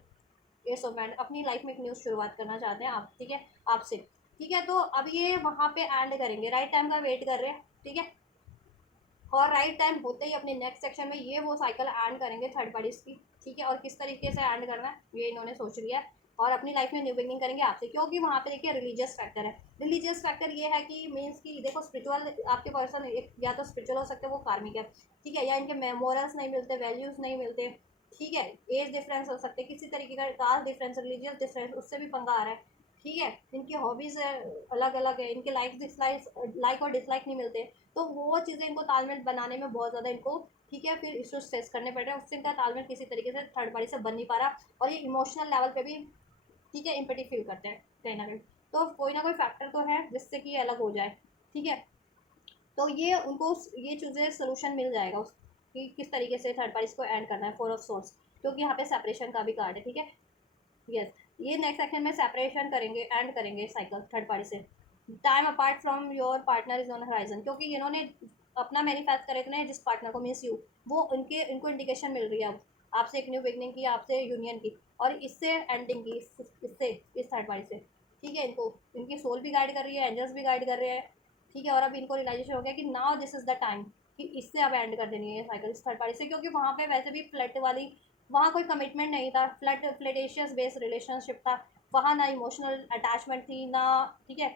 ये सो मैंड अपनी लाइफ में एक न्यू शुरुआत करना चाहते हैं आप, ठीक है, आपसे। ठीक है, तो अब ये वहाँ पे एंड करेंगे, राइट टाइम का वेट कर रहे हैं। ठीक है, और राइट टाइम होते ही अपने नेक्स्ट सेक्शन में ये वो साइकिल एंड करेंगे थर्ड पार्टीज की। ठीक है, और किस तरीके से एंड करना है ये इन्होंने सोच लिया है, और अपनी लाइफ में न्यू बिगिनिंग करेंगे आपसे, क्योंकि वहाँ पे देखिए रिलीजियस फैक्टर है। रिलीजियस फैक्टर ये है कि मीन्स कि देखो स्पिरिचुअल आपके पर्सन एक या तो स्पिरिचुअल हो सकते हैं, वो कार्मिक है, ठीक है, या इनके मेमोरल्स नहीं मिलते, वैल्यूज़ नहीं मिलते, ठीक है, एज डिफरेंस हो सकते हैं, किसी तरीके का कास्ट डिफरेंस, रिलीजियस डिफरेंस, उससे भी पंगा आ रहा है। ठीक है, इनकी हॉबीज़ अलग अलग है, इनके लाइक और डिसलाइक नहीं मिलते, तो वो चीज़ें इनको तालमेल बनाने में बहुत ज़्यादा इनको, ठीक है, फिर इश्यूज फेस करने पड़ रहे हैं, उससे इनका तालमेल किसी तरीके से थर्ड पार्टी से बन नहीं पा रहा, और ये इमोशनल लेवल पे भी, ठीक है, इम्पटी फील करते हैं कहीं ना कहीं। तो कोई ना कोई फैक्टर तो है जिससे कि ये अलग हो जाए। ठीक है, तो ये उनको ये चीज़ें सोल्यूशन मिल जाएगा उस कि किस तरीके से थर्ड पार्टीज को एंड करना है, 4 ऑफ सोर्स, क्योंकि यहाँ पे सेपरेशन का भी कार्ड है। ठीक है, यस, ये नेक्स्ट सेक्शन में सेपरेशन करेंगे, एंड करेंगे साइकिल थर्ड पार्टी से। Time apart from your partner is on horizon, क्योंकि इन्होंने अपना मैनिफेस्ट करे थे जिस पार्टनर को, मीन्स यू, वो इनको इंडिकेशन मिल रही है अब आपसे एक न्यू बिगनिंग की, आपसे यूनियन की, और इससे एंडिंग की, इससे इस थर्ड पार्टी से। ठीक है, इनको इनकी सोल भी गाइड कर रही है, एंजल्स भी गाइड कर रहे हैं। ठीक है, और अब इनको रियलाइजेशन हो गया कि now this is the time कि इससे अब एंड कर देनी है साइकिल इस थर्ड पार्टी से, क्योंकि वहाँ पे वैसे भी फ्लर्ट वाली, वहाँ कोई कमिटमेंट नहीं था, फ्लर्टेशियस बेस्ड रिलेशनशिप था, वहाँ ना इमोशनल अटैचमेंट थी ना, ठीक है,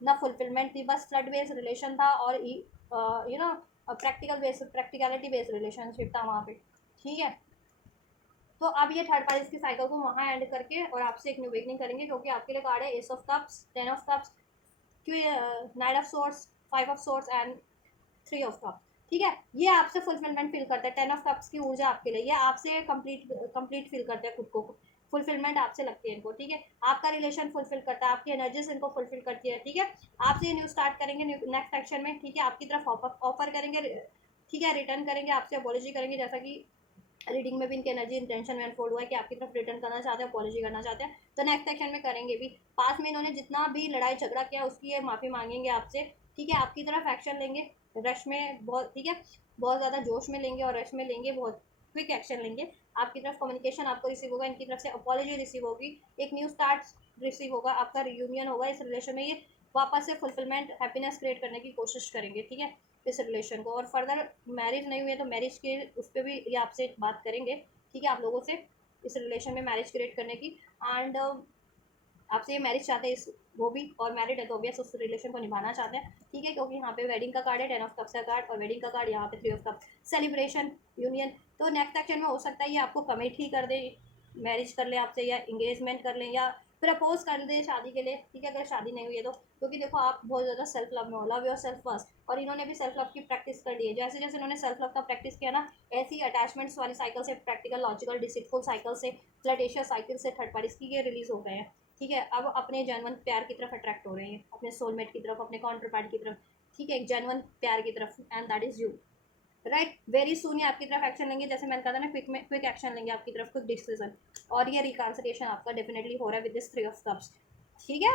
ना फुलफिलमेंट थी, बस फ्लड बेस्ड रिलेशन था, और you know practicality based relationship था वहाँ पे। ठीक है, तो अब ये थर्ड पार्टीज की साइकिल को वहाँ एंड करके और आपसे एक न्यू बिगनिंग करेंगे, क्योंकि आपके लिए कार्ड है S of cups, 10 of cups, night of source, 5 of source and 3 of cups. ठीक है, ये आपसे फुलफिलमेंट फील करते हैं, 10 ऑफ कप्स की ऊर्जा आपके लिए, ये आपसे कंप्लीट फील करते हैं खुद को, फुलफिलमेंट आपसे लगती है इनको। ठीक है, आपका रिलेशन फुलफिल करता है, आपकी एनर्जीज इनको फुलफिल करती है। ठीक है, आपसे ये न्यू स्टार्ट करेंगे नेक्स्ट एक्शन में। ठीक है, आपकी तरफ ऑफर करेंगे, ठीक है, रिटर्न करेंगे, आपसे अपॉलॉजी करेंगे, जैसा कि रीडिंग में भी इनकी एनर्जी इंटेंशन में अनफोल्ड हुआ है कि आपकी तरफ रिटर्न करना चाहते हैं, अपॉलॉजी करना चाहते हैं, तो नेक्स्ट सेक्शन में करेंगे भी। पास में इन्होंने जितना भी लड़ाई झगड़ा किया उसकी ये माफ़ी मांगेंगे आपसे। ठीक है, आपकी तरफ एक्शन लेंगे, रश में बहुत, ठीक है, बहुत ज़्यादा जोश में लेंगे और रश में लेंगे, बहुत क्विक एक्शन लेंगे। आपकी तरफ कम्युनिकेशन आपको रिसीव होगा, इनकी तरफ से अपॉलॉजी रिसीव होगी, एक न्यू स्टार्ट रिसीव होगा, आपका रियूनियन होगा इस रिलेशन में, ये वापस से फुलफिलमेंट हैप्पीनेस क्रिएट करने की कोशिश करेंगे। ठीक है, इस रिलेशन को, और फर्दर मैरिज नहीं हुई है तो मैरिज के उस पर भी ये आपसे बात करेंगे। ठीक है, आप लोगों से इस रिलेशन में मैरिज क्रिएट करने की, एंड आपसे ये मैरिज चाहते हैं इस, वो भी, और मैरिड है तो ऑब्वियस उस रिलेशन को निभाना चाहते हैं। ठीक है, क्योंकि यहाँ पे वेडिंग का कार्ड है, 10 ऑफ कप्स का कार्ड, और वेडिंग का कार्ड यहाँ पे 3 ऑफ कप्स, सेलिब्रेशन, यूनियन। तो नेक्स्ट एक्शन में हो सकता है ये आपको कमिट ही कर दे, मैरिज कर ले आपसे, या इंगेजमेंट कर लें, या प्रपोज कर दे शादी के लिए। ठीक है, अगर शादी नहीं हुई है तो, क्योंकि देखो आप बहुत ज़्यादा सेल्फ लव में हो, लव योर सेल्फ फर्स्ट, और इन्होंने भी सेल्फ लव की प्रैक्टिस कर ली है। जैसे जैसे इन्होंने सेल्फ लव का प्रैक्टिस किया ना, ऐसी अटैचमेंट्स वाली साइकिल से, प्रैक्टिकल लॉजिकल डिसिटफुल साइकिल से, फ्लर्टेशियस साइकिल से थर्ड पार्टीज की ये रिलीज हो गए हैं। ठीक है, अब अपने जेन्युइन प्यार की तरफ अट्रैक्ट हो रहे हैं, अपने सोलमेट की तरफ, अपने काउंटर पार्ट की तरफ। ठीक है, एक जेन्युइन प्यार की तरफ, and that is you. Right. Very soon ये आपकी तरफ एक्शन लेंगे, जैसे मैंने कहा था ना, क्विक एक्शन लेंगे आपकी तरफ, क्विक डिसीजन। और ये रिकॉन्सिलिएशन आपका डेफिनेटली हो रहा है विद दिस 3 ऑफ कप्स, ठीक है।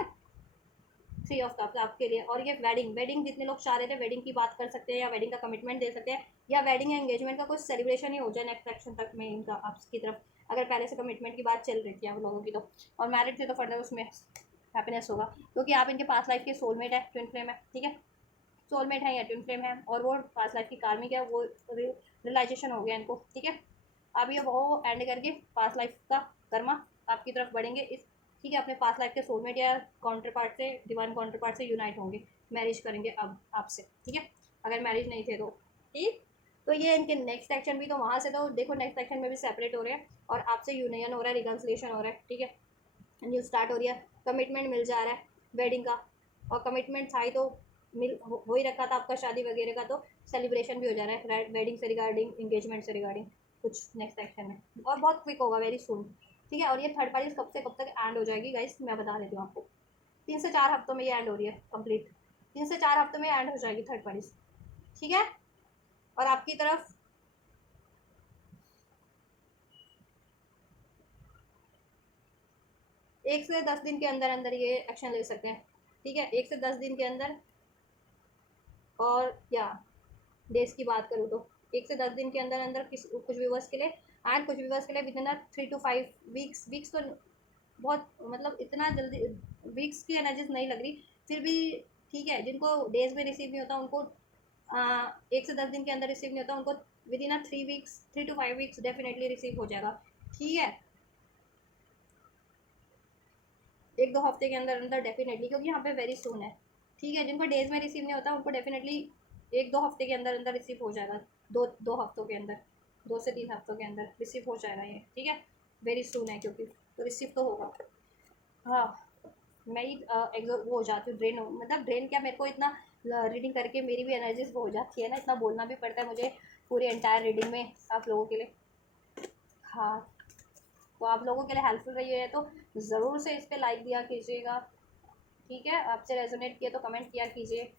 3 ऑफ कप्स आपके लिए। और ये वेडिंग जितने लोग चाह रहे थे वेडिंग की बात कर सकते हैं, या वेडिंग का कमिटमेंट दे सकते हैं, या वेडिंग या एंगेजमेंट का कुछ सेलिब्रेशन ही हो जाए नेक्स्ट एक्शन तक में इनका आपकी तरफ, अगर पहले से कमिटमेंट की बात चल रही थी आप लोगों की तो। और मैरिड थे तो फर्दर उसमें हैप्पीनेस होगा, क्योंकि आप इनके पास लाइफ के सोलमेट है, ट्विन फ्लेम है, ठीक है। सोलमेट है या ट्विन फ्लेम है, और वो पास्ट लाइफ की कार्मिक है, वो रियलाइजेशन हो गया इनको, ठीक है। अब ये वो एंड करके पास्ट लाइफ का कर्मा आपकी तरफ बढ़ेंगे इस, ठीक है। अपने पास्ट लाइफ के सोलमेट या काउंटर पार्ट से, डिवाइन काउंटर पार्ट से यूनाइट होंगे, मैरिज करेंगे अब आपसे, ठीक है, अगर मैरिज नहीं थे तो, ठीक। तो ये इनके नेक्स्ट एक्शन भी, तो वहाँ से तो देखो नेक्स्ट एक्शन में भी सेपरेट हो रहे हैं, और आपसे यूनियन हो रहा है, रिकन्सिलेशन हो रहा है, ठीक है, न्यू स्टार्ट हो रही है, कमिटमेंट मिल जा रहा है वेडिंग का। और कमिटमेंट था ही तो मिल हो ही रखा था आपका शादी वगैरह का, तो सेलिब्रेशन भी हो जा रहा है वेडिंग से रिगार्डिंग, इंगेजमेंट से रिगार्डिंग कुछ नेक्स्ट एक्शन में, और बहुत क्विक होगा, वेरी सुन, ठीक है। और ये थर्ड पार्टी कब से कब तक एंड हो जाएगी गाइस, मैं बता देती हूँ आपको, 3 से 4 हफ्तों में ये एंड हो रही है कंप्लीट, 3 से 4 हफ्तों में एंड हो जाएगी थर्ड पार्टी, ठीक है। और आपकी तरफ 1 से 10 दिन के अंदर अंदर ये एक्शन ले सकते हैं, ठीक है, 1 से 10 दिन के अंदर। और या डेज की बात करूँ तो 1 से 10 दिन के अंदर अंदर कुछ व्यूवर्स के लिए, एंड कुछ व्यूवर्स के लिए with in 3 to 5 weeks. Weeks तो बहुत मतलब इतना जल्दी वीक्स की एनर्जीज नहीं लग रही, फिर भी ठीक है। जिनको डेज में रिसीव नहीं होता उनको 1 से 10 दिन के अंदर रिसीव नहीं होता उनको with in 3 weeks, 3 to 5 weeks definitely receive हो जाएगा, ठीक है। 1-2 हफ्ते के अंदर अंदर डेफिनेटली, क्योंकि यहाँ पे वेरी सून है, ठीक है। जिनको डेज में रिसीव नहीं होता उनको डेफिनेटली 1-2 हफ्ते के अंदर अंदर रिसीव हो जाएगा, दो हफ्तों के अंदर, 2 से 3 हफ्तों के अंदर रिसीव हो जाएगा ये, ठीक है। वेरी सून है क्योंकि, तो रिसीव तो होगा। हाँ, मैं ही वो हो जाती हूँ ड्रेन, मतलब ड्रेन क्या, मेरे को इतना रीडिंग करके मेरी भी एनर्जीज वो हो जाती है ना, इतना बोलना भी पड़ता है मुझे पूरी एंटायर रीडिंग में आप लोगों के लिए। हाँ, तो आप लोगों के लिए हेल्पफुल रही है तो ज़रूर से इस पर लाइक दिया कीजिएगा, ठीक है। आपसे रेजोनेट किया तो कमेंट किया कीजिए,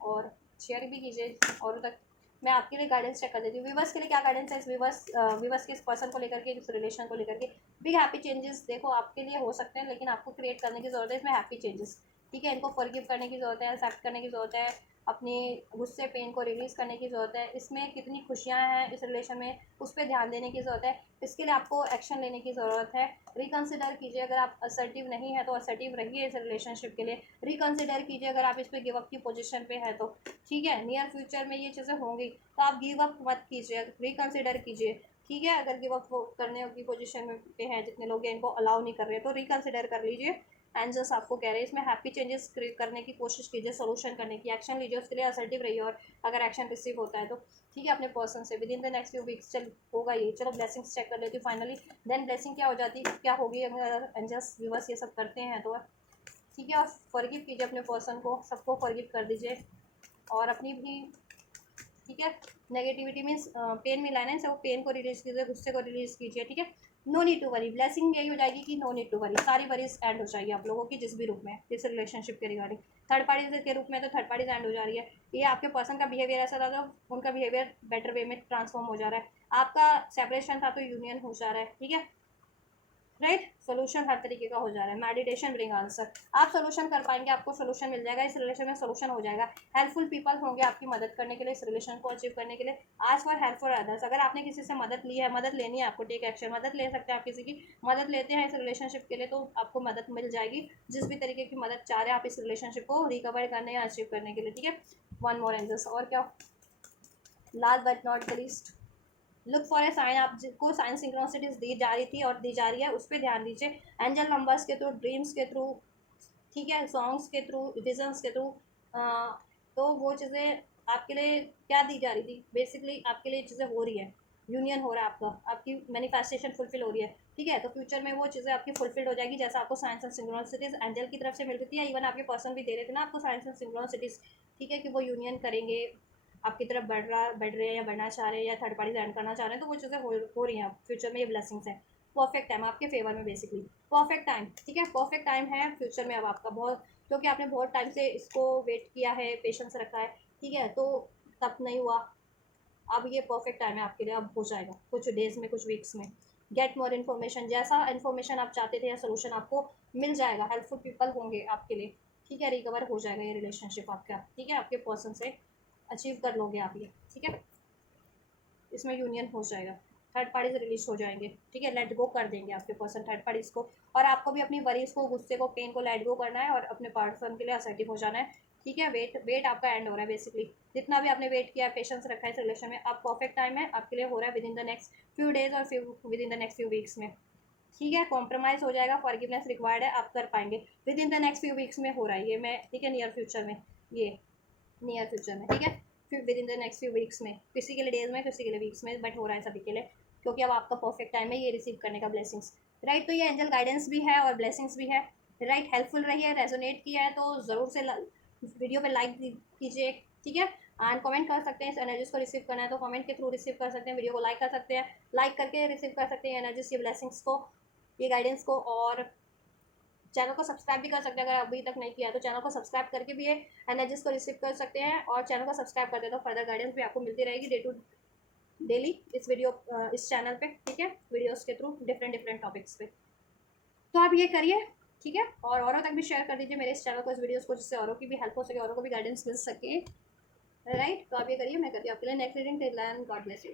और शेयर भी कीजिए और तक। मैं आपके लिए गाइडेंस चेक कर देती हूँ, व्यूवर्स के लिए क्या गाइडेंस है, इस व्यूवर्स के इस पर्सन को लेकर के, इस रिलेशन को लेकर के। बिग हैप्पी चेंजेस देखो आपके लिए हो सकते हैं, लेकिन आपको क्रिएट करने की ज़रूरत है इसमें हैप्पी चेंजेस, ठीक है। इनको फॉरगिव करने की ज़रूरत है, एक्सेप्ट करने की ज़रूरत है, अपनी गुस्से पेन को रिलीज़ करने की ज़रूरत है। इसमें कितनी खुशियाँ हैं इस रिलेशन में, उस पर ध्यान देने की ज़रूरत है, इसके लिए आपको एक्शन लेने की ज़रूरत है। रिकन्सिडर कीजिए, अगर आप असर्टिव नहीं है तो असर्टिव रहिए इस रिलेशनशिप के लिए। रिकन्सिडर कीजिए अगर आप इस पर गिव अप की पोजीशन पे है तो, ठीक है। नियर फ्यूचर में ये चीज़ें होंगी तो आप गिव अप मत कीजिए, रिकन्सिडर कीजिए, ठीक है। अगर गिव अप करने की पोजीशन में पे हैं जितने लोग हैं, इनको अलाउ नहीं कर रहे तो रिकन्सिडर कर लीजिए। एंजल्स आपको कह रहे हैं इसमें हैप्पी चेंजेस करने की कोशिश कीजिए, सोल्यूशन करने की, एक्शन लीजिए उसके लिए, असर्टिव रहिए। और अगर एक्शन रिसीव होता है तो ठीक है, अपने पर्सन से with in the next few weeks चल होगा ये। चलो ब्लेसिंग्स चेक कर लेती हूँ फाइनली, देन ब्लेसिंग क्या हो जाती है, क्या होगी अगर एंजल्स व्यूवर्स ये सब करते हैं तो, ठीक है। और फॉरगिव कीजिए अपने पर्सन को, सबको फॉरगिव कर दीजिए, और अपनी भी, ठीक है। नेगेटिविटी मीन्स पेन में लाना है, सब पेन को रिलीज कीजिए, गुस्से को रिलीज कीजिए, ठीक है। No need to worry, blessing यही हो जाएगी कि नो नीड टू वरी, सारी वरीज एंड हो जाएगी आप लोगों की जिस भी रूप में, इस रिलेशनशिप के रिगार्डिंग। थर्ड पार्टी के रूप में तो थर्ड पार्टीज एंड हो जा रही है, ये आपके पर्सन का बिहेवियर ऐसा था तो उनका बिहेवियर बेटर वे में ट्रांसफॉर्म हो जा रहा है, आपका सेपरेशन था तो यूनियन हो जा रहा है, ठीक है। राइट, सोल्यूशन हर तरीके का हो जा रहा है। मेडिटेशन ब्रिंग आंसर, आप सोल्यूशन कर पाएंगे, आपको सोल्यूशन मिल जाएगा, इस रिलेशन में सोल्यूशन हो जाएगा। हेल्पफुल पीपल होंगे आपकी मदद करने के लिए, इस रिलेशन को अचीव करने के लिए। आज फॉर हेल्प फॉर अदर्स, अगर आपने किसी से मदद ली है, मदद लेनी है आपको, टेक एक्शन, मदद ले सकते हैं आप किसी की, मदद लेते हैं इस रिलेशनशिप के लिए तो आपको मदद मिल जाएगी, जिस भी तरीके की मदद चाह रहे हैं आप इस रिलेशनशिप को रिकवर करने या अचीव करने के लिए, ठीक है। वन मोर एंजल्स, और क्या, last but not the least, look for a sign, आपको साइन सिंक्रोनिसिटीज दी जा रही थी और दी जा रही है, उस पर ध्यान दीजिए। एंजल नंबर्स के थ्रू, ड्रीम्स के थ्रू, ठीक है, सॉन्ग्स के थ्रू, विजन्स के थ्रू, तो वो चीज़ें आपके लिए क्या दी जा रही थी, बेसिकली आपके लिए चीज़ें हो रही है, यूनियन हो रहा है आपका, आपकी मैनिफेस्टेशन फुलफिल हो रही है, ठीक है। तो फ्यूचर में वो चीज़ें आपकी फुलफिल हो जाएगी, जैसा आपको साइंस एंड सिंक्रोनिसिटीज एंजल की तरफ से मिल रही थी, या इवन आपके पर्सन भी दे रहे थे ना आपको साइंस एंड सिंक्रोनिसिटीज, ठीक है, कि वो यूनियन करेंगे, आपकी तरफ बढ़ रहे हैं या बढ़ना चाह रहे हैं, या थर्ड पार्टी ज्वाइन करना चाह रहे हैं, तो वो चीज़ें हो रही हैं फ्यूचर में, ये ब्लेसिंग्स हैं। परफेक्ट टाइम आपके फेवर में, बेसिकली परफेक्ट टाइम, ठीक है, परफेक्ट टाइम है फ्यूचर में अब आपका, बहुत, क्योंकि आपने बहुत टाइम से इसको वेट किया है, पेशेंस रखा है, ठीक है, तो तब नहीं हुआ, अब ये परफेक्ट टाइम है आपके लिए, अब हो जाएगा कुछ डेज में, कुछ वीक्स में। गेट मोर इन्फॉर्मेशन, जैसा इन्फॉर्मेशन आप चाहते थे या सोल्यूशन आपको मिल जाएगा, हेल्पफुल पीपल होंगे आपके लिए, ठीक है। रिकवर हो जाएगा ये रिलेशनशिप आपका, ठीक है, आपके पर्सन से अचीव कर लोगे आप ये, ठीक है। इसमें यूनियन हो जाएगा, थर्ड पार्टीज रिलीज हो जाएंगे, ठीक है। लेट गो कर देंगे आपके पर्सन थर्ड पार्टीज को, और आपको भी अपनी वरीज को, गुस्से को, पेन को लेट गो करना है और अपने पर्सन के लिए असर्टिव हो जाना है, ठीक है। वेट आपका एंड हो रहा है बेसिकली, जितना भी आपने वेट किया, पेशेंस रखा है इस रिलेशन में, अब परफेक्ट टाइम है आपके लिए, हो रहा है within the next few days और within the next few weeks में, ठीक है। कॉम्प्रोमाइज़ हो जाएगा, फॉरगिवनेस रिक्वायर्ड है, आप कर पाएंगे with in the next few weeks में, हो रहा है ये मैं, ठीक है, नियर फ्यूचर में, ये नियर फ्यूचर में, ठीक है, फिर with in the next few weeks में, किसी के लिए डेज में, किसी के लिए वीक्स में, बट हो रहा है सभी के लिए, क्योंकि अब आपका परफेक्ट टाइम है ये रिसीव करने का ब्लेसिंग्स, राइट। तो ये एंजल गाइडेंस भी है और ब्लेसिंग्स भी है, राइट। हेल्पफुल रही है, रेजोनेट किया है तो ज़रूर से वीडियो पे लाइक कीजिए, ठीक है। एंड कमेंट कर सकते हैं, इस एनर्जीज को रिसीव करना है तो कमेंट के थ्रू रिसीव कर सकते हैं, वीडियो को लाइक कर सकते हैं, लाइक करके रिसीव कर सकते हैं एनर्जीज, ये ब्लेसिंग्स को, ये गाइडेंस को। और चैनल को सब्सक्राइब भी कर सकते हैं, अगर अभी तक नहीं किया तो चैनल को सब्सक्राइब करके भी ये एनर्जीज को रिसीव कर सकते हैं, और चैनल को सब्सक्राइब करते हैं तो फर्दर गाइडेंस भी आपको मिलती रहेगी डे टू डेली इस चैनल पे, ठीक है, वीडियोस के थ्रू डिफरेंट टॉपिक्स पे। तो आप ये करिए, ठीक है, और औरों तक भी शेयर कर दीजिए मेरे इस चैनल को, इस वीडियोस को, जिससे औरों की भी हेल्प हो सके, औरों को भी गाइडेंस मिल सके, राइट। तो आप ये करिए, मैं करती हूँ आपके लिए next reading, till then God bless you.